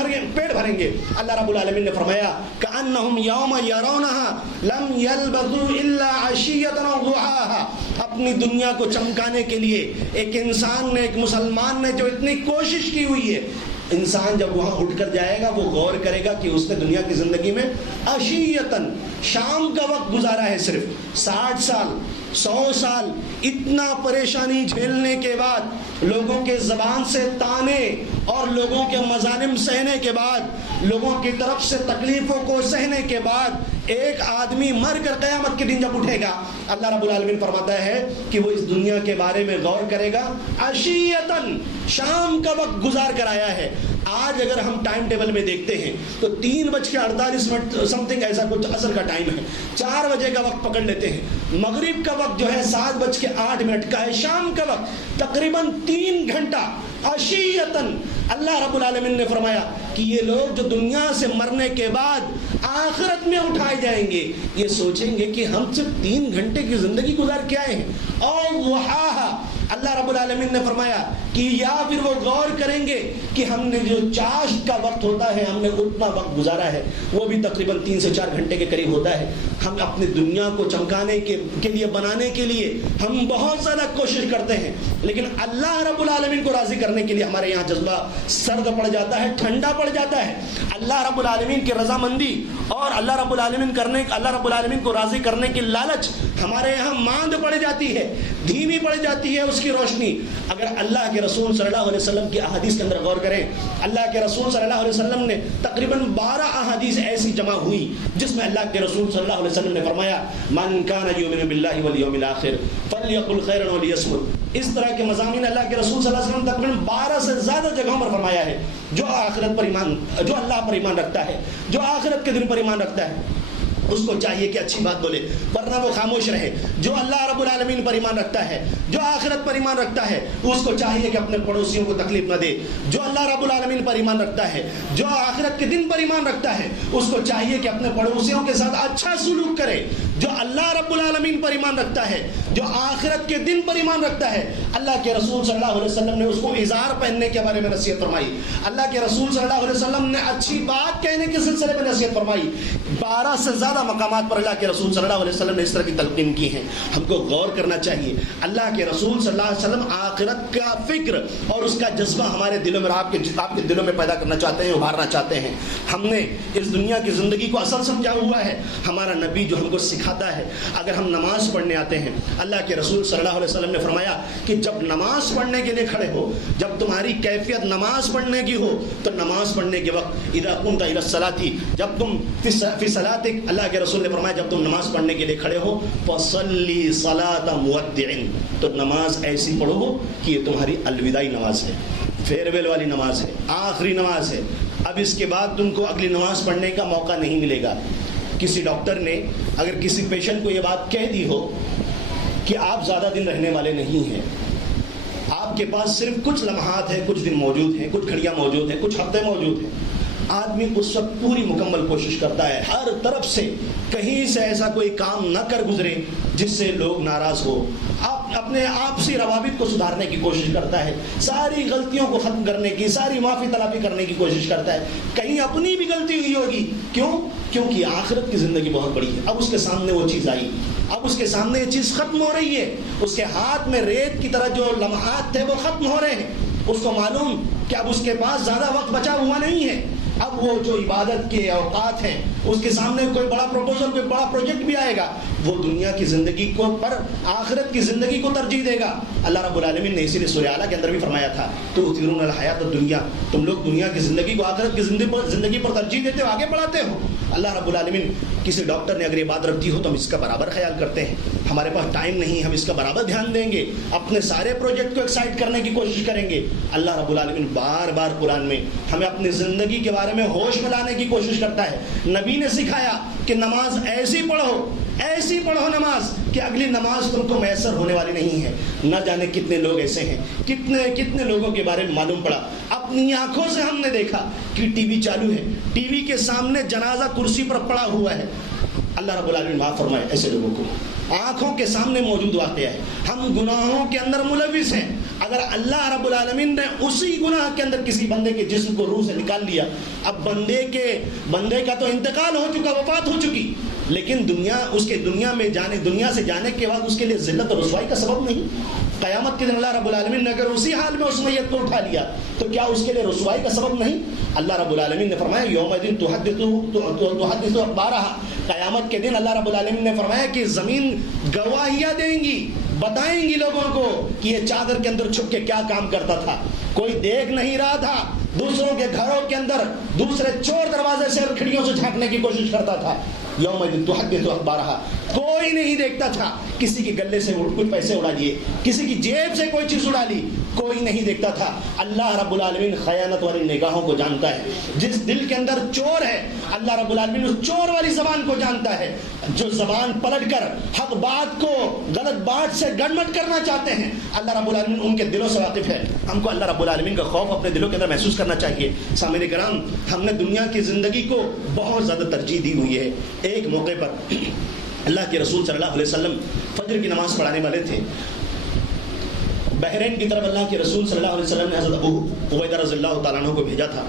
بھریں گے. اللہ رب العالمین نے فرمایا کأنہم یوم یرونہا لم یلبثوا الا عشیۃ او ضحاہا. اپنی دنیا کو چمکانے کے لیے ایک انسان نے, ایک مسلمان نے جو اتنی کوشش کی ہوئی ہے, انسان جب وہاں اٹھ کر جائے گا وہ غور کرے گا کہ اس نے دنیا کی زندگی میں عشیتاً, شام کا وقت گزارا ہے, صرف 60 سال 100 سال اتنا پریشانی جھیلنے کے بعد, لوگوں کے زبان سے تانے اور لوگوں کے مظالم سہنے کے بعد, لوگوں کی طرف سے تکلیفوں کو سہنے کے بعد ایک آدمی مر کر قیامت کے دن جب اٹھے گا, اللہ رب العالمین فرماتا ہے کہ وہ اس دنیا کے بارے میں غور کرے گا عشیتاً, شام کا وقت گزار کر آیا ہے. آج اگر ہم ٹائم ٹیبل میں دیکھتے ہیں تو 3:48 سم تھنگ ایسا کچھ عصر کا ٹائم ہے, 4 بجے کا وقت پکڑ لیتے ہیں, مغرب کا وقت جو ہے 7:08 کا ہے, شام کا وقت تقریباً 3 گھنٹہ عشیتاً. اللہ رب العالمین نے فرمایا کہ یہ لوگ جو دنیا سے مرنے کے بعد آخرت میں اٹھائے جائیں گے, یہ سوچیں گے کہ ہم صرف 3 گھنٹے کی زندگی گزار کے آئے ہیں. اور ضحاہا, اللہ رب العالمین نے فرمایا کہ یا پھر وہ غور کریں گے کہ ہم نے جو چاشت کا وقت ہوتا ہے ہم نے اتنا وقت گزارا ہے, وہ بھی تقریباً 3 سے 4 گھنٹے کے قریب ہوتا ہے. ہم اپنی دنیا کو چمکانے کے لیے, بنانے کے لیے ہم بہت زیادہ کوشش کرتے ہیں, لیکن اللہ رب العالمین کو راضی کرنے کے لیے ہمارے یہاں جذبہ سرد پڑ جاتا ہے, ٹھنڈا پڑ جاتا ہے. اللہ رب العالمین کی رضامندی اور اللہ رب العالمین کو راضی کرنے کی لالچ ہمارے یہاں ماند پڑ جاتی ہے, دھیمی پڑ جاتی ہے اس کی روشنی. اگر اللہ کے رسول صلی اللہ علیہ وسلم کی احادیث کے اندر غور کریں, اللہ کے رسول صلی اللہ علیہ وسلم نے تقریباً 12 احادیث ایسی جمع ہوئی جس میں اللہ کے رسول صلی اللہ علیہ وسلم نے فرمایا من کان یؤمن باللہ والیوم الاخر فلیقل خیرا ولیصمت. اس طرح کے مضامین اللہ کے رسول صلی اللہ علیہ وسلم تقریباً 12 سے زیادہ جگہوں پر فرمایا ہے. جو آخرت پر ایمان, جو اللہ پر ایمان رکھتا ہے, جو آخرت کے دن پر ایمان رکھتا ہے, اس کو چاہیے کہ اچھی بات بولے ورنہ وہ خاموش رہے. جو اللہ رب العالمین پر ایمان رکھتا ہے, جو آخرت پر ایمان رکھتا ہے, اس کو چاہیے کہ اپنے پڑوسیوں کو تکلیف نہ دے. جو اللہ رب العالمین پر ایمان رکھتا ہے, جو آخرت کے دن پر ایمان رکھتا ہے, اس کو چاہیے کہ اپنے پڑوسیوں کے ساتھ اچھا سلوک کرے. جو اللہ رب العالمین پر ایمان رکھتا ہے، جو آخرت کے دن پر ایمان رکھتا ہے، اللہ کے رسول صلی اللہ علیہ وسلم نے اس کو ازار پہننے کے بارے میں نصیحت فرمائی، اللہ کے رسول صلی اللہ علیہ وسلم نے اچھی بات کہنے کے سلسلے میں نصیحت فرمائی۔ 12 سے زیادہ مقامات پر اللہ کے رسول صلی اللہ علیہ وسلم نے اس طرح کی تلقین کی ہیں۔ ہم کو غور کرنا چاہیے۔ اللہ کے رسول صلی اللہ علیہ وسلم آخرت کا فکر اور اس کا جذبہ ہمارے دلوں میں، آپ کے دلوں میں پیدا کرنا چاہتے ہیں، ابھارنا چاہتے ہیں۔ ہم نے اس دنیا کی زندگی کو اصل سمجھا ہوا ہے۔ ہمارا نبی جو ہم کو سکھاتا ہے، اگر ہم نماز پڑھنے آتے ہیں، اللہ کے رسول صلی اللہ علیہ وسلم نے فرمایا کہ جب نماز پڑھنے کے لیے کھڑے ہو، جب تمہاری کیفیت نماز پڑھنے کی ہو، تو نماز پڑھنے کے وقت اذا قمت الى الصلاۃ، جب تم فی صلاتک، اللہ کے رسول نے فرمایا جب تم نماز پڑھنے کے لیے کھڑے ہو، فصلی صلاۃ مودع، تو نماز ایسی پڑھو کہ یہ تمہاری الوداعی نماز ہے، فیئر ویل والی نماز ہے، آخری نماز ہے۔ اب اس کے بعد تم کو اگلی نماز پڑھنے کا موقع نہیں ملے گا۔ کسی ڈاکٹر نے اگر کسی پیشنٹ کو یہ بات کہہ دی ہو کہ آپ زیادہ دن رہنے والے نہیں ہیں، آپ کے پاس صرف کچھ لمحات ہیں، کچھ دن موجود ہیں، کچھ گھڑیاں موجود ہیں، کچھ ہفتے موجود ہیں، آدمی اس وقت پوری مکمل کوشش کرتا ہے، ہر طرف سے کہیں سے ایسا کوئی کام نہ کر گزرے جس سے لوگ ناراض ہو، اپنے آپسی روابط کو سدھارنے کی کوشش کرتا ہے، ساری غلطیوں کو ختم کرنے کی، ساری معافی طلبی کرنے کی کوشش کرتا ہے۔ کہیں اپنی بھی غلطی ہوئی ہوگی، کیونکہ آخرت کی زندگی بہت بڑی ہے۔ اب اس کے سامنے وہ چیز آئی، اب اس کے سامنے یہ چیز ختم ہو رہی ہے، اس کے ہاتھ میں ریت کی طرح جو لمحات تھے وہ ختم ہو رہے ہیں۔ اس کو معلوم کہ اب اس کے پاس زیادہ وقت بچا ہوا نہیں ہے، اب وہ جو عبادت کے اوقات ہیں، اس کے سامنے کوئی بڑا پروپوزل، کوئی بڑا پروجیکٹ بھی آئے گا، وہ دنیا کی زندگی کو پر آخرت کی زندگی کو ترجیح دے گا۔ اللہ رب العالمین نے اسی لیے سورہ اعلیٰ کے اندر بھی فرمایا تھا، تؤثرون الحیات الدنیا، تم لوگ دنیا کی زندگی کو آخرت کی زندگی پر ترجیح دیتے ہو، آگے بڑھاتے ہو۔ اللہ رب العالمین، کسی ڈاکٹر نے اگر یہ بات رکھ دی ہو تو ہم اس کا برابر خیال کرتے ہیں، ہمارے پاس ٹائم نہیں، ہم اس کا برابر دھیان دیں گے، اپنے سارے پروجیکٹ کو ایکسائٹ کرنے کی کوشش کریں گے۔ اللہ رب العالمین بار بار قرآن میں ہمیں اپنی زندگی کے بارے میں ہوش میں لانے کی کوشش کرتا ہے۔ نبی نے سکھایا کہ نماز ایسی پڑھو نماز کہ اگلی نماز تم کو میسر ہونے والی نہیں ہے۔ نہ جانے کتنے لوگ ایسے ہیں، کتنے لوگوں کے بارے میں معلوم پڑا، اپنی آنکھوں سے ہم نے دیکھا کہ ٹی وی چالو ہے، ٹی وی کے سامنے جنازہ کرسی پر پڑا ہوا ہے۔ اللہ رب العالمین معاف فرمائے ایسے لوگوں کو، آنکھوں کے سامنے موجود واقعہ ہے، ہم گناہوں کے اندر ملوث ہیں۔ اگر اللہ رب العالمین نے اسی گناہ کے اندر کسی بندے کے جسم کو روح سے نکال لیا، اب بندے کا تو انتقال ہو چکا، وفات ہو چکی، لیکن دنیا سے جانے کے بعد اس کے لیے ذلت اور رسوائی کا سبب نہیں۔ قیامت کے دن اللہ رب العالمین نے اگر اسی حال میں اس میت کو اٹھا لیا تو کیا اس کے لیے رسوائی کا سبب نہیں؟ اللہ رب العالمین نے فرمایا یومئذ تحدث اخبارہا، قیامت کے دن اللہ رب العالمین نے فرمایا کہ زمین گواہیاں دیں گی، بتائیں گی لوگوں کو کہ یہ چادر کے اندر چھپ کے کیا کام کرتا تھا، کوئی دیکھ نہیں رہا تھا، دوسروں کے گھروں کے اندر دوسرے چور دروازے سے اور کھڑکیوں سے جھانکنے کی کوشش کرتا تھا۔ یومئذ تحدث اخبارہا، کوئی نہیں دیکھتا تھا، کسی کے گلے سے کچھ پیسے اڑا لیے، کسی کی جیب سے کوئی چیز اڑا لی، کوئی نہیں دیکھتا تھا۔ اللہ رب العالمین خیانت والی نگاہوں کو جانتا ہے، جس دل کے اندر چور ہے اللہ رب العالمین اس چور والی زبان کو جانتا ہے، جو زبان پلٹ کر حق بات کو غلط بات سے گڑمٹ کرنا چاہتے ہیں، اللہ رب العالمین ان کے دلوں سے واقف ہے۔ ہم کو اللہ رب العالمین کا خوف اپنے دلوں کے اندر محسوس کرنا چاہیے۔ سامعین کرام، ہم نے دنیا کی زندگی کو بہت زیادہ ترجیح دی ہوئی ہے۔ ایک موقع پر اللہ کے رسول صلی اللہ علیہ وسلم فجر کی نماز پڑھانے والے تھے، بحرین کی طرف اللہ کے رسول صلی اللہ علیہ وسلم نے حضرت ابو عبیدہ رضی اللہ تعالیٰ عنہ کو بھیجا تھا۔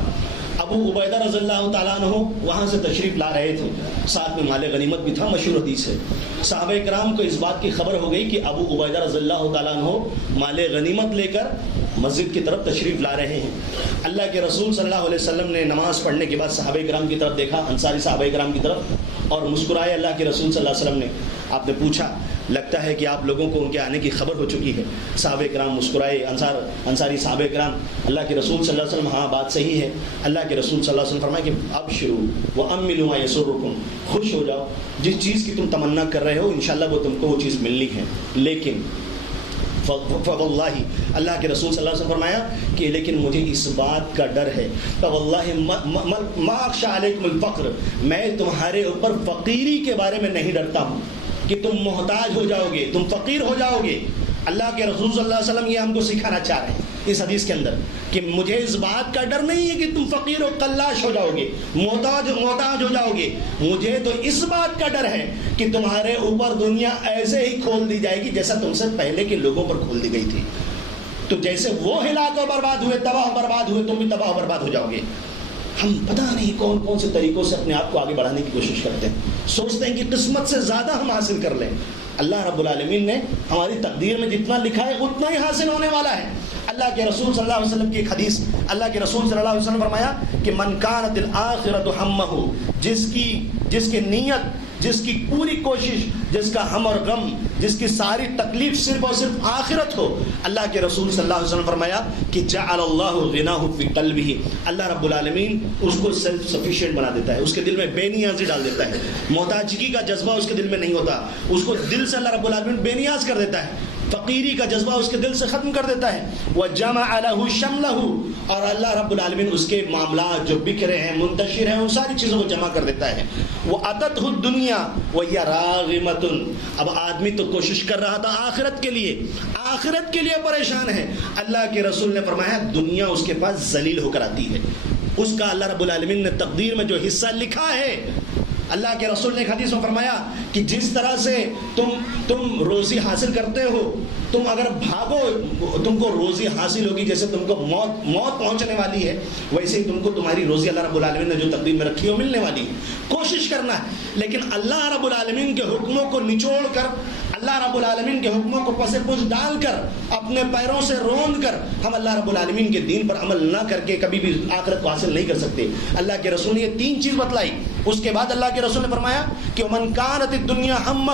ابو عبیدہ رضی اللہ تعالیٰ عنہ وہاں سے تشریف لا رہے تھے، ساتھ میں مال غنیمت بھی تھا، مشہور حدیث ہے۔ صحابہ کرام کو اس بات کی خبر ہو گئی کہ ابو عبیدہ رضی اللہ تعالیٰ عنہ مال غنیمت لے کر مسجد کی طرف تشریف لا رہے ہیں۔ اللہ کے رسول صلی اللہ علیہ وسلم نے نماز پڑھنے کے بعد صحابہ کرام کی طرف دیکھا، انصاری صحابہ کرام کی طرف، اور مسکرائے۔ اللہ کے رسول صلی اللہ علیہ وسلم نے آپ نے پوچھا، لگتا ہے کہ آپ لوگوں کو ان کے آنے کی خبر ہو چکی ہے؟ صحابہ کرام مسکرائے، انصاری صحابہ کرام، اللہ کے رسول صلی اللہ علیہ وسلم، ہاں بات صحیح ہے۔ اللہ کے رسول صلی اللہ علیہ وسلم فرمایا کہ ابشروا واملوا ما یسرکم، خوش ہو جاؤ، جس چیز کی تم تمنا کر رہے ہو انشاءاللہ وہ تم کو وہ چیز ملنی ہے، لیکن فواللہ، اللہ کے رسول صلی اللہ علیہ وسلم فرمایا کہ لیکن مجھے اس بات کا ڈر ہے، فواللہ ما اخشى علیکم الفقر، میں تمہارے اوپر فقیری کے بارے میں نہیں ڈرتا ہوں کہ تم محتاج ہو جاؤ گے، تم فقیر ہو جاؤ گے۔ اللہ کے رسول صلی اللہ علیہ وسلم یہ ہم کو سکھانا چاہ رہے ہیں اس حدیث کے اندر کہ مجھے اس بات کا ڈر نہیں ہے کہ تم فقیر و قلاش ہو جاؤ گے، محتاج ہو جاؤ گے، مجھے تو اس بات کا ڈر ہے کہ تمہارے اوپر دنیا ایسے ہی کھول دی جائے گی جیسا تم سے پہلے کے لوگوں پر کھول دی گئی تھی۔ تو جیسے وہ ہلاک و برباد ہوئے، تباہ و برباد ہوئے، تم بھی تباہ و برباد ہو جاؤ گے۔ ہم پتہ نہیں کون کون سے طریقوں سے اپنے آپ کو آگے بڑھانے کی کوشش کرتے ہیں، سوچتے ہیں کہ قسمت سے زیادہ ہم حاصل کر لیں۔ اللہ رب العالمین نے ہماری تقدیر میں جتنا لکھا ہے اتنا ہی حاصل ہونے والا ہے۔ اللہ کے رسول صلی اللہ علیہ وسلم کی ایک حدیث، اللہ کے رسول صلی اللہ علیہ وسلم فرمایا کہ من کانت الآخرۃ ہمہ، جس کی نیت، جس کی پوری کوشش، جس کا ہم اور غم، جس کی ساری تکلیف صرف اور صرف آخرت ہو، اللہ کے رسول صلی اللہ علیہ وسلم فرمایا کہ جعل اللہ غناہ فی قلبہ، اللہ رب العالمین اس کو سیلف سفیشینٹ بنا دیتا ہے، اس کے دل میں بے نیازی ڈال دیتا ہے، محتاجگی کا جذبہ اس کے دل میں نہیں ہوتا، اس کو دل سے اللہ رب العالمین بے نیاز کر دیتا ہے، فقیری کا جذبہ اس کے دل سے ختم کر دیتا ہے۔ وَجَمَعَ لَهُ شَمْلَهُ، اور اللہ رب العالمین اس کے معاملات جو بکھرے ہیں، منتشر ہیں، ان ساری چیزوں کو جمع کر دیتا ہے۔ وَأَتَتْهُ الدُّنْيَا وَهِيَ رَاغِمَةٌ، اب آدمی تو کوشش کر رہا تھا آخرت کے لیے پریشان ہے، اللہ کے رسول نے فرمایا دنیا اس کے پاس ذلیل ہو کر آتی ہے، اس کا اللہ رب العالمین نے تقدیر میں جو حصہ لکھا ہے، اللہ کے رسول نے ایک حدیث میں فرمایا کہ جس طرح سے تم روزی حاصل کرتے ہو، تم اگر بھاگو تم کو روزی حاصل ہوگی، جیسے تم کو موت پہنچنے والی ہے، ویسے ہی تم کو تمہاری روزی اللہ رب العالمین نے جو تقدیر میں رکھی ہے وہ ملنے والی ہے۔ کوشش کرنا ہے، لیکن اللہ رب العالمین کے حکموں کو نچوڑ کر، اللہ رب العالمین کے حکموں کو پس پش ڈال کر، اپنے پیروں سے روند کر ہم اللہ رب العالمین کے دین پر عمل نہ کر کے کبھی بھی آخرت کو حاصل نہیں کر سکتے۔ اللہ کے رسول نے یہ 3 چیز بتلائی، اس کے بعد اللہ کے رسول نے فرمایا کہ من کانت الدنیا ہمہ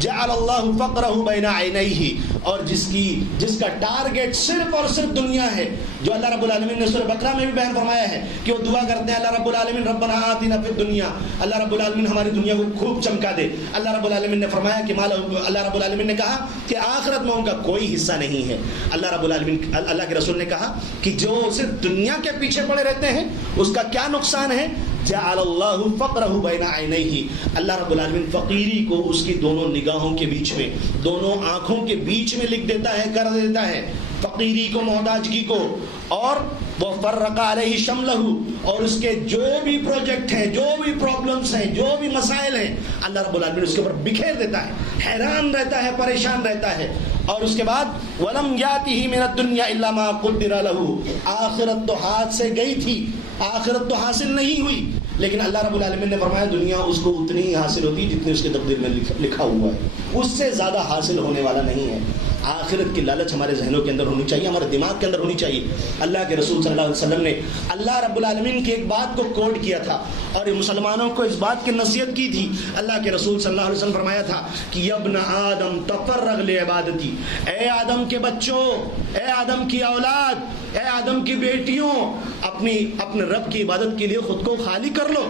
جعل اللہ فقرہ بین عینیہ، اور جس کا ٹارگٹ صرف اور صرف دنیا ہے، جو اللہ رب العالمین نے سورہ بقرہ میں بھی بیان فرمایا ہے کہ وہ دعا کرتے ہیں اللہ رب العالمین ربنا آتنا فی الدنیا، اللہ رب العالمین ہماری دنیا کو خوب چمکا دے۔ اللہ رب العالمین نے فرمایا کہ اللہ رب العالمین نے کہا کہ آخرت میں ان کا کوئی حصہ نہیں ہے۔ اللہ رب العالمین، اللہ کے رسول نے کہا کہ جو صرف دنیا کے پیچھے پڑے رہتے ہیں اس کا کیا نقصان ہے؟ جعل اللہ فقرہ بین عینیہ، اللہ رب العالمین فقیری کو اس کی دونوں نگاہوں کے بیچ میں، دونوں آنکھوں کے بیچ میں لکھ دیتا ہے، کر دیتا ہے، فقیری کو، محتاجگی کو، اور وہ فرق علیہ شملہ، اور اس کے جو بھی پروجیکٹ ہیں، جو بھی پرابلمس ہیں، جو بھی مسائل ہیں، اللہ رب العالمین اس کے اوپر بکھیر دیتا ہے، حیران رہتا ہے، پریشان رہتا ہے۔ اور اس کے بعد وَلَمْ يَأْتِهِ مِنَ الدُّنْيَا إِلَّا مَا قُدِّرَ لَهُ، آخرت تو ہاتھ سے گئی تھی، آخرت تو حاصل نہیں ہوئی، لیکن اللہ رب العالمین نے فرمایا دنیا اس کو اتنی ہی حاصل ہوتی جتنی اس کے تقدیر میں لکھا ہوا ہے، اس سے زیادہ حاصل ہونے والا نہیں ہے۔ آخرت کی لالچ ہمارے ذہنوں کے اندر ہونی چاہیے، ہمارے دماغ کے اندر ہونی چاہیے۔ اللہ کے رسول صلی اللہ علیہ وسلم نے اللہ رب العالمین کی ایک بات کو کوٹ کیا تھا اور مسلمانوں کو اس بات کی نصیحت کی تھی۔ اللہ کے رسول صلی اللہ علیہ وسلم فرمایا تھا کہ یا ابن آدم تفرغ لعبادتی، اے آدم کے بچوں، اے آدم کی اولاد، اے آدم کی بیٹیوں، اپنے رب کی عبادت کے لیے خود کو خالی کر لو۔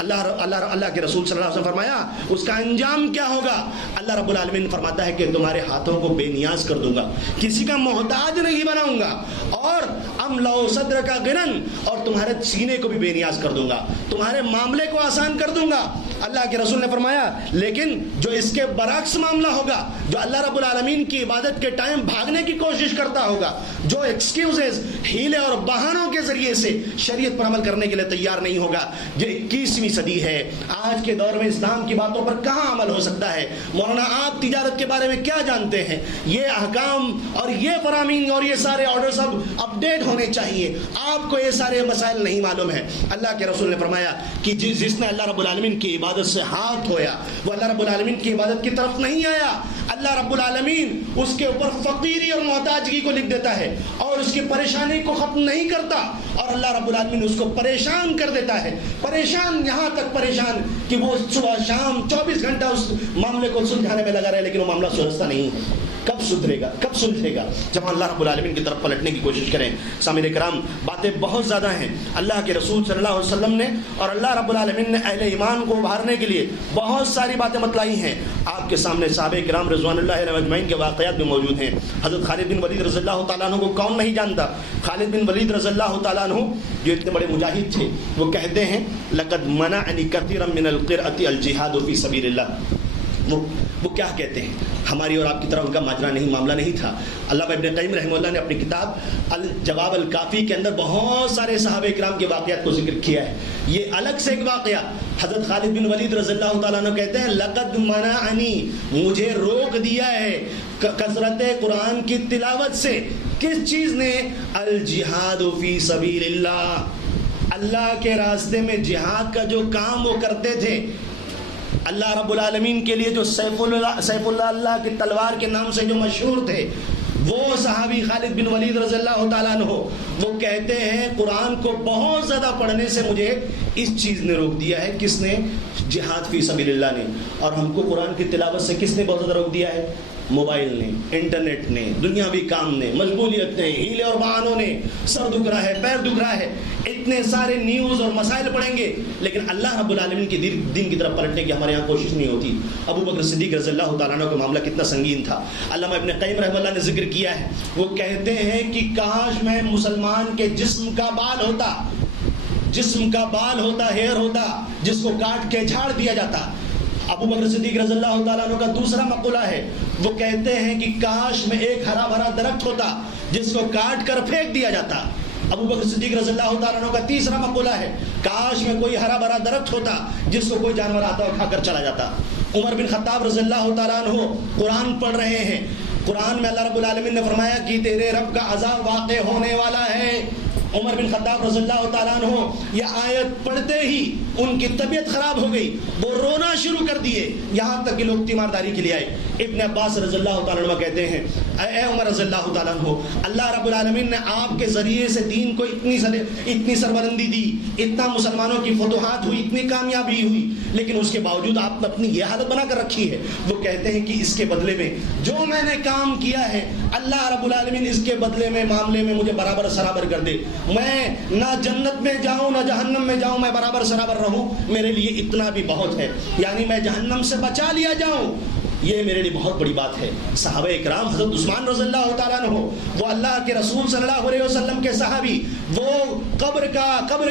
اللہ کے رسول صلی اللہ علیہ وسلم فرمایا اس کا انجام کیا ہوگا؟ اللہ رب العالمین فرماتا ہے کہ تمہارے ہاتھوں کو بے نیاز کر دوں گا، کسی کا محتاج نہیں بناؤں گا، اور املا صدر کا غنن، اور تمہارے سینے کو بھی بے نیاز کر دوں گا، تمہارے معاملے کو آسان کر دوں گا۔ اللہ کے رسول نے فرمایا لیکن جو اس کے برعکس معاملہ ہوگا، جو اللہ رب العالمین کی عبادت کے ٹائم بھاگنے کی کوشش کرتا ہوگا، جو ایکسکیوزز، ہیلے اور بہانوں کے ذریعے سے شریعت پر عمل کرنے کے لیے تیار نہیں ہوگا، یہ 21ویں صدی ہے، آج کے دور میں اسلام کی باتوں پر کہاں عمل ہو سکتا ہے؟ مولانا آپ تجارت کے بارے میں کیا جانتے ہیں؟ یہ احکام اور یہ فرامین اور یہ سارے آرڈر سب اپڈیٹ ہونے چاہیے، آپ کو یہ سارے مسائل نہیں معلوم ہے۔ اللہ کے رسول نے فرمایا کہ جس نے اللہ رب العالمین کی عبادت سے ہاتھ دھویا وہ اللہ رب العالمین کی عبادت کی طرف نہیں آیا، اللہ رب العالمین اس کے اوپر فقیری اور محتاجگی کو لکھ دیتا ہے اور اس کی پریشانی کو ختم نہیں کرتا، اور اللہ رب العالمین اس کو پریشان کر دیتا ہے، پریشان یہاں تک پریشان کہ وہ صبح شام 24 گھنٹہ اس معاملے کو سلجھانے میں لگا رہے، لیکن وہ معاملہ سلجھتا نہیں ہے۔ کب سدھرے گا، کب سلجھے گا؟ جب ہم اللہ رب العالمین کی طرف پلٹنے کی کوشش کریں۔ سامعین کرام، باتیں بہت زیادہ ہیں، اللہ کے رسول صلی اللہ علیہ وسلم نے اور اللہ رب العالمین نے اہل ایمان کو ابھارنے کے لیے بہت ساری باتیں بتلائی ہیں۔ آپ کے سامنے صحابہ کرام رضوان اللہ علیہم اجمعین کے واقعات بھی موجود ہیں۔ حضرت خالد بن ولید رضی اللہ تعالیٰ عنہ کو کون نہیں جانتا؟ خالد بن ولید رضی اللہ تعالیٰ عنہ جو اتنے بڑے مجاہد تھے، وہ کہتے ہیں لقد منعنی کثیرا من القرأۃ الجہاد فی سبیل اللہ، وہ کیا کہتے ہیں؟ ہماری اور آپ کی طرح ان کا ماجرا نہیں، معاملہ نہیں تھا۔ علامہ ابن قیم رحمہ اللہ نے اپنی کتاب الجواب الکافی کے اندر بہت سارے صحابہ کرام کے واقعات کو ذکر کیا ہے۔ یہ الگ سے ایک واقعہ حضرت خالد بن ولید رضی اللہ تعالیٰ عنہ کہتے ہیں لقد منعنی، مجھے روک دیا ہے کثرت قرآن کی تلاوت سے۔ کس چیز نے؟ الجہاد فی سبیل اللہ، اللہ کے راستے میں جہاد کا جو کام وہ کرتے تھے، اللہ رب العالمین کے لیے جو سیف اللہ اللہ کی تلوار کے نام سے جو مشہور تھے، وہ صحابی خالد بن ولید رضی اللہ تعالیٰ عنہ وہ کہتے ہیں قرآن کو بہت زیادہ پڑھنے سے مجھے اس چیز نے روک دیا ہے۔ کس نے؟ جہاد فی سبیل اللہ نے۔ اور ہم کو قرآن کی تلاوت سے کس نے بہت زیادہ روک دیا ہے؟ موبائل نے، انٹرنیٹ نے، دنیاوی کام نے، مشغولیت نے، ہیلے اور بہانوں نے، سر دکھ رہا ہے، پیر دکھ رہا ہے، اتنے سارے نیوز اور مسائل پڑھیں گے لیکن اللہ رب العالمین کے دین کی طرف پلٹنے کی ہمارے یہاں کوشش نہیں ہوتی۔ ابو بکر صدیق رضی اللہ تعالیٰ عنہ کا معاملہ کتنا سنگین تھا، علامہ ابن قیم رحمہ اللہ نے ذکر کیا ہے۔ وہ کہتے ہیں کہ کاش میں مسلمان کے جسم کا بال ہوتا، جسم کا بال ہوتا، ہیئر ہوتا، جس کو کاٹ کے جھاڑ دیا جاتا۔ ابو بکر صدیق رضی اللہ تعالیٰ عنہ کا دوسرا مقولہ ہے، وہ کہتے ہیں کہ کاش میں ایک ہرا بھرا درخت ہوتا جس کو کاٹ کر پھینک دیا جاتا۔ ابو بکر صدیق رضی اللہ تعالیٰ عنہ کا تیسرا مقولہ ہے، کاش میں کوئی ہرا بھرا درخت ہوتا جس کو کوئی جانور آتا اور کھا کر چلا جاتا۔ عمر بن خطاب رضی اللہ تعالیٰ عنہ قرآن پڑھ رہے ہیں، قرآن میں اللہ رب العالمین نے فرمایا کہ تیرے رب کا عذاب واقع ہونے والا ہے۔ عمر بن خطاب رضی اللہ تعالیٰ عنہ یہ آیت پڑھتے ہی ان کی طبیعت خراب ہو گئی، وہ رونا شروع کر دیے، یہاں تک کہ لوگ تیمارداری کے لیے آئے۔ ابن عباس رضی اللہ تعالیٰ عنہ کہتے ہیں اے عمر رضی اللہ تعالیٰ عنہ، اللہ رب العالمین نے آپ کے ذریعے سے دین کو اتنی سربلندی دی، اتنا مسلمانوں کی فتوحات ہوئی، اتنی کامیابی ہوئی، لیکن اس کے باوجود آپ نے اپنی یہ حالت بنا کر رکھی ہے۔ وہ کہتے ہیں کہ اس کے بدلے میں جو میں نے کام کیا ہے اللہ رب العالمین اس کے بدلے میں معاملے میں مجھے برابر سرابر کر دے، میں نہ جنت میں جاؤں نہ جہنم میں جاؤں، میں برابر سرابر رہوں، میرے لیے اتنا بھی بہت ہے، یعنی میں جہنم سے بچا لیا جاؤں، یہ میرے لیے بہت بڑی بات ہے۔ صحابہ اکرام حضرت عثمان رضی اللہ تعالیٰ عنہ، وہ اللہ کے رسول صلی اللہ علیہ وسلم کے صحابی، وہ قبر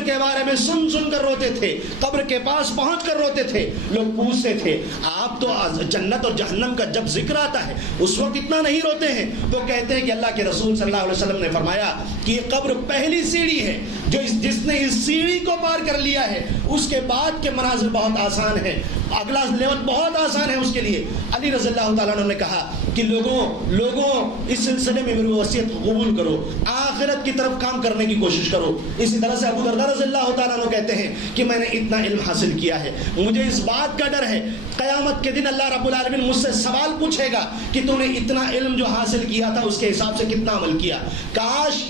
کے بارے میں سن کر روتے تھے، قبر کے پاس پہنچ کر روتے تھے۔ لوگ پوچھتے تھے آپ تو جنت اور جہنم کا جب ذکر آتا ہے اس وقت اتنا نہیں روتے ہیں؟ وہ کہتے ہیں کہ اللہ کے رسول صلی اللہ علیہ وسلم نے فرمایا کہ یہ قبر پہلی سیڑھی ہے، جس نے اس سیڑھی کو پار کر لیا ہے اس کے بعد کے مناظر بہت آسان ہے، اگلا لیول بہت آسان ہے اس کے لیے۔ علی رضی اللہ تعالیٰ عنہ نے کہا کہ لوگوں اس سلسلے میں میری وصیت قبول کرو، آخرت کی طرف کام کرنے کی کوشش کرو۔ اسی طرح سے ابو درداء رضی اللہ تعالیٰ عنہ کہتے ہیں کہ میں نے اتنا علم حاصل کیا ہے، مجھے اس بات کا ڈر ہے قیامت کے دن اللہ رب العالمین مجھ سے سوال پوچھے گا کہ تو نے اتنا علم جو حاصل کیا تھا اس کے حساب سے کتنا عمل کیا۔ کاش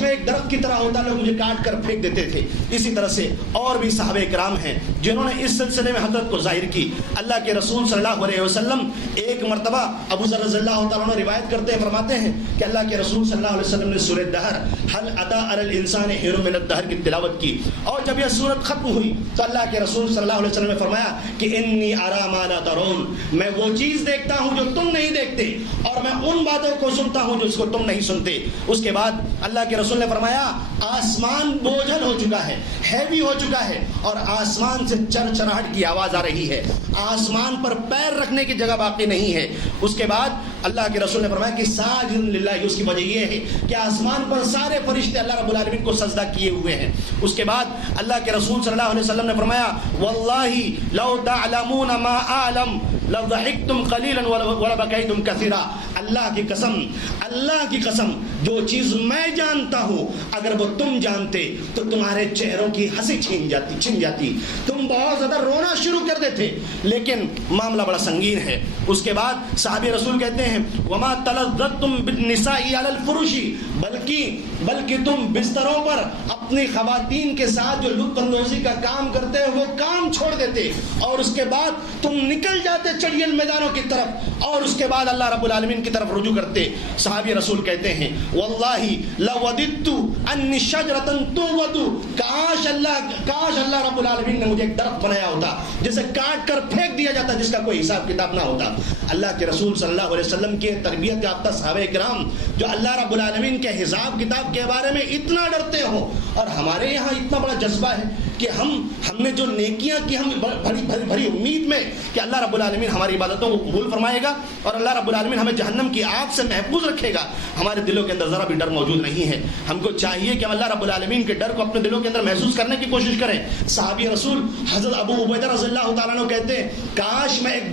میں ایک درخت کی طرح ہوتا، لوگ مجھے کاٹ کر پھینک دیتے تھے۔ اسی طرح سے اور بھی صحابہ کرام ہیں جنہوں نے اس سلسلے میں حضرت کو ظاہر کی۔ اللہ کے رسول صلی اللہ علیہ وسلم ایک مرتبہ ابو ذر رضی اللہ تعالیٰ عنہ روایت کرتے ہیں، فرماتے ہیں کہ اللہ کے رسول صلی اللہ علیہ وسلم نے سورۃ دہر هل اتى على الانسان حين من الدهر کی تلاوت کی، اور جب یہ سورت ختم ہوئی تو اللہ کے رسول صلی اللہ علیہ وسلم نے فرمایا کہ انی ارى ما لا ترون، میں وہ چیز دیکھتا ہوں جو تم نہیں دیکھتے، اور میں ان باتوں کو سنتا ہوں جو اس کو تم نہیں سنتے۔ اس کے بعد اللہ کے رسول نے فرمایا آسمان بوجھل ہو چکا ہے، ہیوی ہو چکا ہے، اور آسمان سے چرچراہٹ کی آواز آ رہی ہے، آسمان پر پیر رکھنے کی جگہ باقی نہیں ہے۔ اس کے بعد اللہ کے رسول نے فرمایا کہ ساجد للہ، اس کی وجہ یہ ہے کہ آسمان پر سارے فرشتے اللہ رب العالمین کو سجدہ کیے ہوئے ہیں۔ اس کے بعد اللہ کے رسول صلی اللہ علیہ وسلم نے فرمایا واللہ لو تعلمون ما اعلم لضحکتم قلیلا ولبکیتم کثیرا، اللہ کی قسم جو چیز میں جانتا ہوں اگر وہ تم جانتے تو تمہارے چہروں کی ہنسی چھن جاتی، تم بہت زیادہ رونا شروع کر دیتے، لیکن معاملہ بڑا سنگین ہے۔ اس کے بعد صحابی رسول کہتے ہیں وما تلذذتم بالنساء علی الفرش، بلکہ تم بستروں پر اپنی خواتین کے ساتھ جو لطف اندوزی کا کام کرتے ہو وہ کام چھوڑ دیتے، اور اس کے بعد تم نکل جاتے چڑیل میدانوں کی طرف، اور اس کے بعد اللہ رب العالمین کی طرف رجوع کرتے۔ صحابی رسول کہتے ہیں واللہ لوددت ان شجرۃ توبت، کاش اللہ رب العالمین نے مجھے ایک درخت بنایا ہوتا جسے کاٹ کر پھینک دیا جاتا، جس کا کوئی حساب کتاب نہ ہوتا۔ اللہ کے رسول صلی اللہ علیہ وسلم کے تربیت یافتہ صحابہ کرام جو اللہ رب العالمین کے حساب کتاب کے بارے میں اتنا ڈرتے ہوں، اور ہمارے یہاں اتنا بڑا جذبہ ہے کہ ہم نے جو نیکیاں کی، ہم بھری امید میں کہ اللہ رب العالمین ہماری عبادتوں کو قبول فرمائے گا اور اللہ رب العالمین ہمیں جہنم کی آگ سے محفوظ رکھے گا، ہمارے دلوں کے اندر ذرا بھی ڈر موجود نہیں ہے۔ ہم کو چاہیے کہ ہم اللہ رب العالمین کے ڈر کو اپنے دلوں کے اندر محسوس کرنے کی کوشش کریں۔ صحابی رسول حضرت ابو عبیدہ رضی اللہ تعالیٰ عنہ کہتے ہیں کاش میں ایک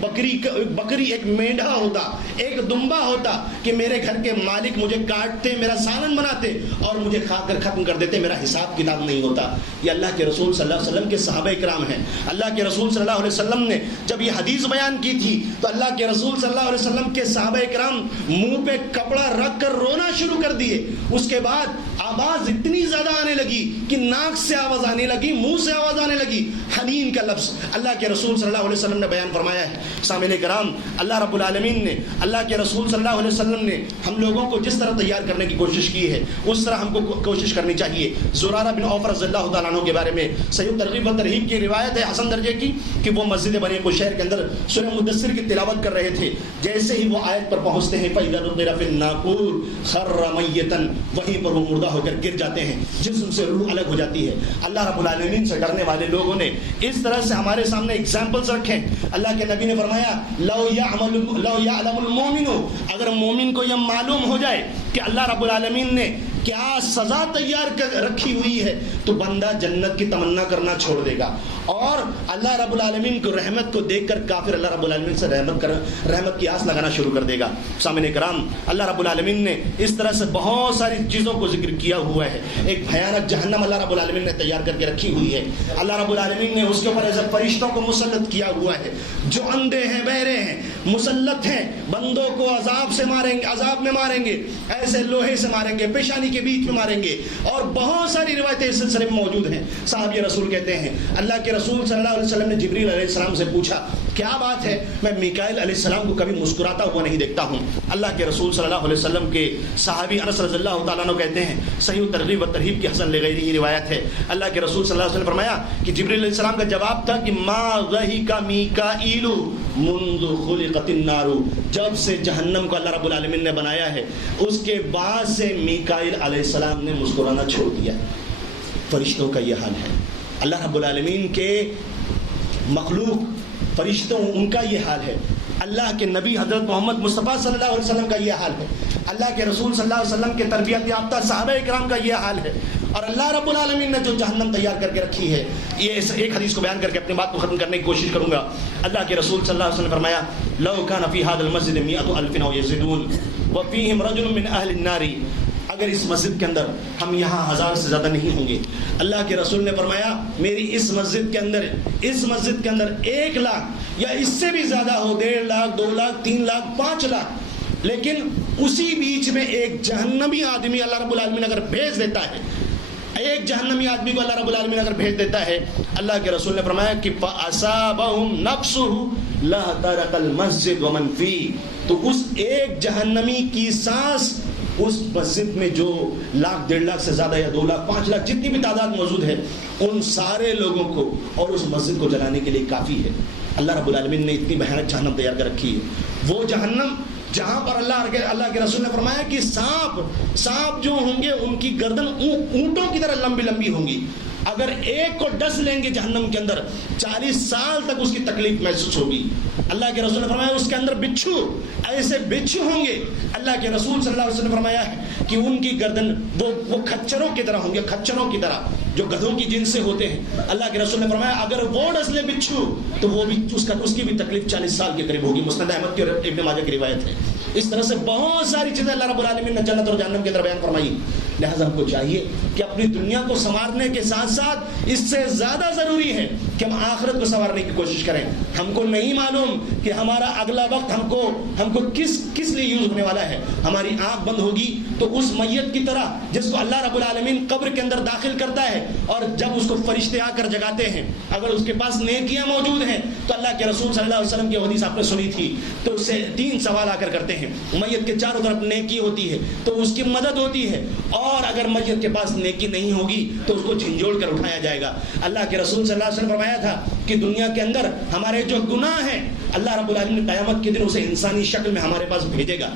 بکری ایک مینڈھا ہوتا، ایک دمبا ہوتا کہ میرے گھر کے مالک مجھے کاٹتے، میرا سالن بناتے اور مجھے کھا کر ختم کر دیتے، میرا حساب کتاب نہیں ہوتا۔ یہ اللہ کے رسول صلی اللہ علیہ وسلم کے صحابہ کرام ہیں۔ اللہ کے رسول صلی اللہ علیہ وسلم نے جب یہ حدیث بیان کی تھی تو اللہ کے رسول صلی اللہ علیہ وسلم کے صحابہ کرام منہ پہ کپڑا رکھ کر رونا شروع کر دیے۔ اس کے بعد آواز اتنی زیادہ آنے لگی کہ ناک سے آواز آنے لگی، منہ سے آواز آنے لگی، حنین کا لفظ اللہ کے رسول صلی اللہ علیہ وسلم نے بیان فرمایا ہے۔ سامعین کرام، اللہ رب العالمین نے، اللہ کے رسول صلی اللہ علیہ وسلم نے ہم لوگوں کو جس طرح تیار کرنے کی کوشش کی ہے اس طرح ہم کو کوشش کرنی چاہیے۔ زرارہ بن عوف رضی اللہ تعالیٰ عنہ کے بارے میں صحیح ترغیب و ترہیب کی روایت ہے حسن درجے کی کہ وہ مسجد بنی قشیر کے اندر سورہ مدثر کی تلاوت کر رہے تھے، جیسے ہی وہ آیت پر پہنچتے ہیں فَإِذَا نُقِرَ فِي النَّاقُورِ خَرَّ مَيِّتًا، وہیں پر وہ مردہ ہو کر گر جاتے ہیں، جسم سے روح الگ ہو جاتی ہے۔ اللہ رب العالمین سے ڈرنے والے لوگوں نے اس طرح سے ہمارے سامنے ایگزامپلز رکھے۔ اللہ کے نبی نے فرمایا لو یعلم المومن، اگر مومن کو یہ معلوم ہو جائے کہ اللہ رب العالمین نے کیا سزا تیار کر رکھی ہوئی ہے تو بندہ جنت کی تمنا کرنا چھوڑ دے گا، اور اللہ رب العالمین کو رحمت کو دیکھ کر کافر اللہ رب العالمین سے رحمت کی آس لگانا شروع کر دے گا۔ سامعین کرام، اللہ رب العالمین نے اس طرح سے بہت ساری چیزوں کو ذکر کیا ہوا ہے۔ ایک بھیانک جہنم اللہ رب العالمین نے تیار کر کے رکھی ہوئی ہے۔ اللہ رب العالمین نے اس کے اوپر ایسے فرشتوں کو مسلط کیا ہوا ہے جو اندھے ہیں، بہرے ہیں، مسلط ہیں، بندوں کو عذاب سے ماریں گے، عذاب میں ماریں گے، ایسے لوہے سے ماریں گے، پیشانی کے بیچ میں ماریں گے، اور بہت ساری روایتیں اس سلسلے میں موجود ہیں۔ صحابی رسول کہتے ہیں اللہ کے رسول صلی اللہ علیہ وسلم نے جبریل علیہ السلام سے پوچھا کیا بات ہے، میں میکائیل علیہ السلام کو کبھی مسکراتا ہوا نہیں دیکھتا ہوں۔ اللہ کے رسول صلی اللہ علیہ وسلم کے صحابی انس رضی اللہ تعالیٰ عنہ کہتے ہیں، صحیح ترغیب و ترہیب کی حسن لغیرہ روایت ہے، اللہ کے رسول صلی اللہ علیہ وسلم نے فرمایا کہ جبریل علیہ السلام کا جواب تھا کہ ما ضحک میکائیل منذ خلقت النار، جب سے جہنم کو اللہ رب العالمین نے بنایا ہے اس کے بعد سے میکائیل علیہ السلام نے مسکرانا چھوڑ دیا۔ فرشتوں کا یہ حال ہے، اللہ رب العالمین کے مخلوق فرشتوں ان کا یہ حال ہے، اللہ کے نبی حضرت محمد مصطفیٰ صلی اللہ علیہ وسلم کا یہ حال ہے، اللہ کے رسول صلی اللہ علیہ وسلم کے تربیت یافتہ صحابہ کرام کا یہ حال ہے، اور اللہ رب العالمین نے جو جہنم تیار کر کے رکھی ہے۔ یہ ایک حدیث کو بیان کر کے اپنی بات کو ختم کرنے کی کوشش کروں گا۔ اللہ کے رسول صلی اللہ علیہ وسلم نے فرمایا لو کان فی ھذا المسجد 100,000 او یزیدون وفیہم رجل من اہل النار، اگر اس مسجد کے اندر ہم یہاں 1000 سے زیادہ نہیں ہوں گے، اللہ کے رسول نے فرمایا میری اس مسجد کے اندر 1 لاکھ یا اس سے بھی زیادہ ہو، 1.5 لاکھ 2 لاکھ 3 لاکھ 5 لاکھ، لیکن اسی بیچ میں ایک جہنمی آدمی اللہ رب العالمین اگر بھیج دیتا ہے، ایک جہنمی آدمی کو اللہ رب العالمین اگر بھیج دیتا ہے، اللہ کے رسول نے فرمایا کہ فَأَصَابَهُمْ نَفْسُهُ لَهْتَرَقَ الْمَسْجِدُ وَمَنْ فِيهِ، تو اس ایک جہنمی کی سانس اس مسجد میں جو 1 لاکھ 1.5 لاکھ سے زیادہ یا 2 لاکھ 5 لاکھ جتنی بھی تعداد موجود ہے ان سارے لوگوں کو اور اس مسجد کو جلانے کے لیے کافی ہے۔ اللہ رب العالمین نے اتنی بھیانک جہنم تیار کر رکھی ہے، وہ جہنم جہاں پر اللہ کے رسول نے فرمایا کہ سانپ جو ہوں گے ان کی گردن اونٹوں کی طرح لمبی لمبی ہوں گی، اگر ایک کو ڈس لیں گے جہنم کے اندر 40 سال تک اس کی تکلیف محسوس ہوگی۔ اللہ کے رسول نے فرمایا اس کے اندر بچھو، ایسے بچھو ہوں گے، اللہ کے رسول صلی اللہ علیہ وسلم نے فرمایا ہے کہ ان کی گردن وہ کھچروں کی طرح ہوں گے، کھچروں کی طرح جو گدھوں کی جنس سے ہوتے ہیں۔ اللہ کے رسول نے فرمایا اگر وہ ڈس لے بچھو تو وہ بھی اس کی بھی تکلیف 40 سال کے قریب ہوگی۔ مسند احمد کی اور ابن ماجہ کی روایت ہے۔ اس طرح سے بہت ساری چیزیں اللہ رب العالمین نے جنت اور جہنم کے اندر بیان فرمائی۔ لہذا ہم کو چاہیے کہ اپنی دنیا کو سنوارنے کے ساتھ ساتھ اس سے زیادہ ضروری ہے کہ ہم آخرت کو سنوارنے کی کوشش کریں۔ ہم کو نہیں معلوم کہ ہمارا اگلا وقت ہم کو کس لیے یوز ہونے والا ہے۔ ہماری آنکھ بند ہوگی تو اس میت کی طرح جس کو اللہ رب العالمین قبر کے اندر داخل کرتا ہے اور جب اس کو فرشتے آ کر جگاتے ہیں، اگر اس کے پاس نیکیاں موجود ہیں تو اللہ کے رسول صلی اللہ علیہ وسلم کی حدیث آپ نے سنی تھی، تو اس سے 3 سوال آ کر کرتے ہیں۔ میت کے چاروں طرف نیکی ہوتی ہے تو اس کی مدد ہوتی ہے، اور اگر میت کے پاس نیکی نہیں ہوگی تو اس کو جھنجھوڑ کر اٹھایا جائے گا۔ اللہ کے رسول صلی اللہ علیہ وسلم نے فرمایا تھا کہ دنیا کے اندر ہمارے جو گناہ ہیں اللہ رب العالمین نے قیامت کے دن اسے انسانی شکل میں ہمارے پاس بھیجے گا۔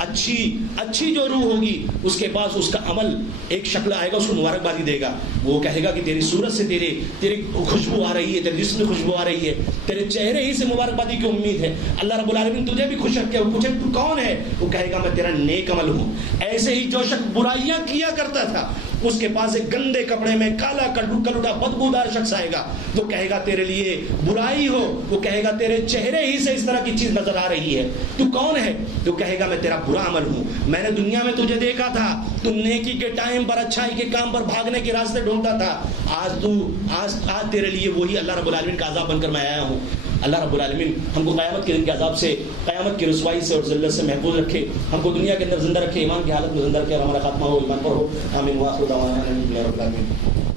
اچھی جو روح ہوگی اس کے پاس اس کا عمل ایک شکل آئے گا، اس کو مبارکبادی دے گا. وہ کہے گا کہ تیری صورت سے تیری خوشبو آ رہی ہے، تیرے جسم میں خوشبو آ رہی ہے، تیرے چہرے ہی سے مبارکبادی کی امید ہے. اللہ رب العالمین تجھے بھی خوش رکھے. وہ پوچھے تو کون ہے؟ وہ کہے گا میں تیرا نیک عمل ہوں. ایسے ہی جو شخص برائیاں کیا کرتا تھا اس کے پاس ایک گندے کپڑے میں کالا کلوٹا بدبودار شخص آئے گا. وہ کہے گا تیرے لیے برائی ہو. وہ کہے گا تیرے چہرے ہی سے اس طرح کی چیز نظر آ رہی ہے، تو کون ہے؟ تو کہے گا میں تیرا برا عمل ہوں. میں نے دنیا میں تجھے دیکھا تھا، تم نیکی کے ٹائم پر اچھائی کے کام پر بھاگنے کے راستے ڈھونڈتا تھا. آج تیرے لیے وہی اللہ رب العالمین کا عذاب بن کر میں آیا ہوں. اللہ رب العالمین ہم کو قیامت کے دن کے عذاب سے، قیامت کی رسوائی سے اور ذلت سے محفوظ رکھے. ہم کو دنیا کے اندر زندہ رکھے، ایمان کی حالت میں زندہ رکھے اور ہمارا خاتمہ ہو ایمان پر ہو. آمین. وآخر دعوانا ان الحمد للہ رب العالمین.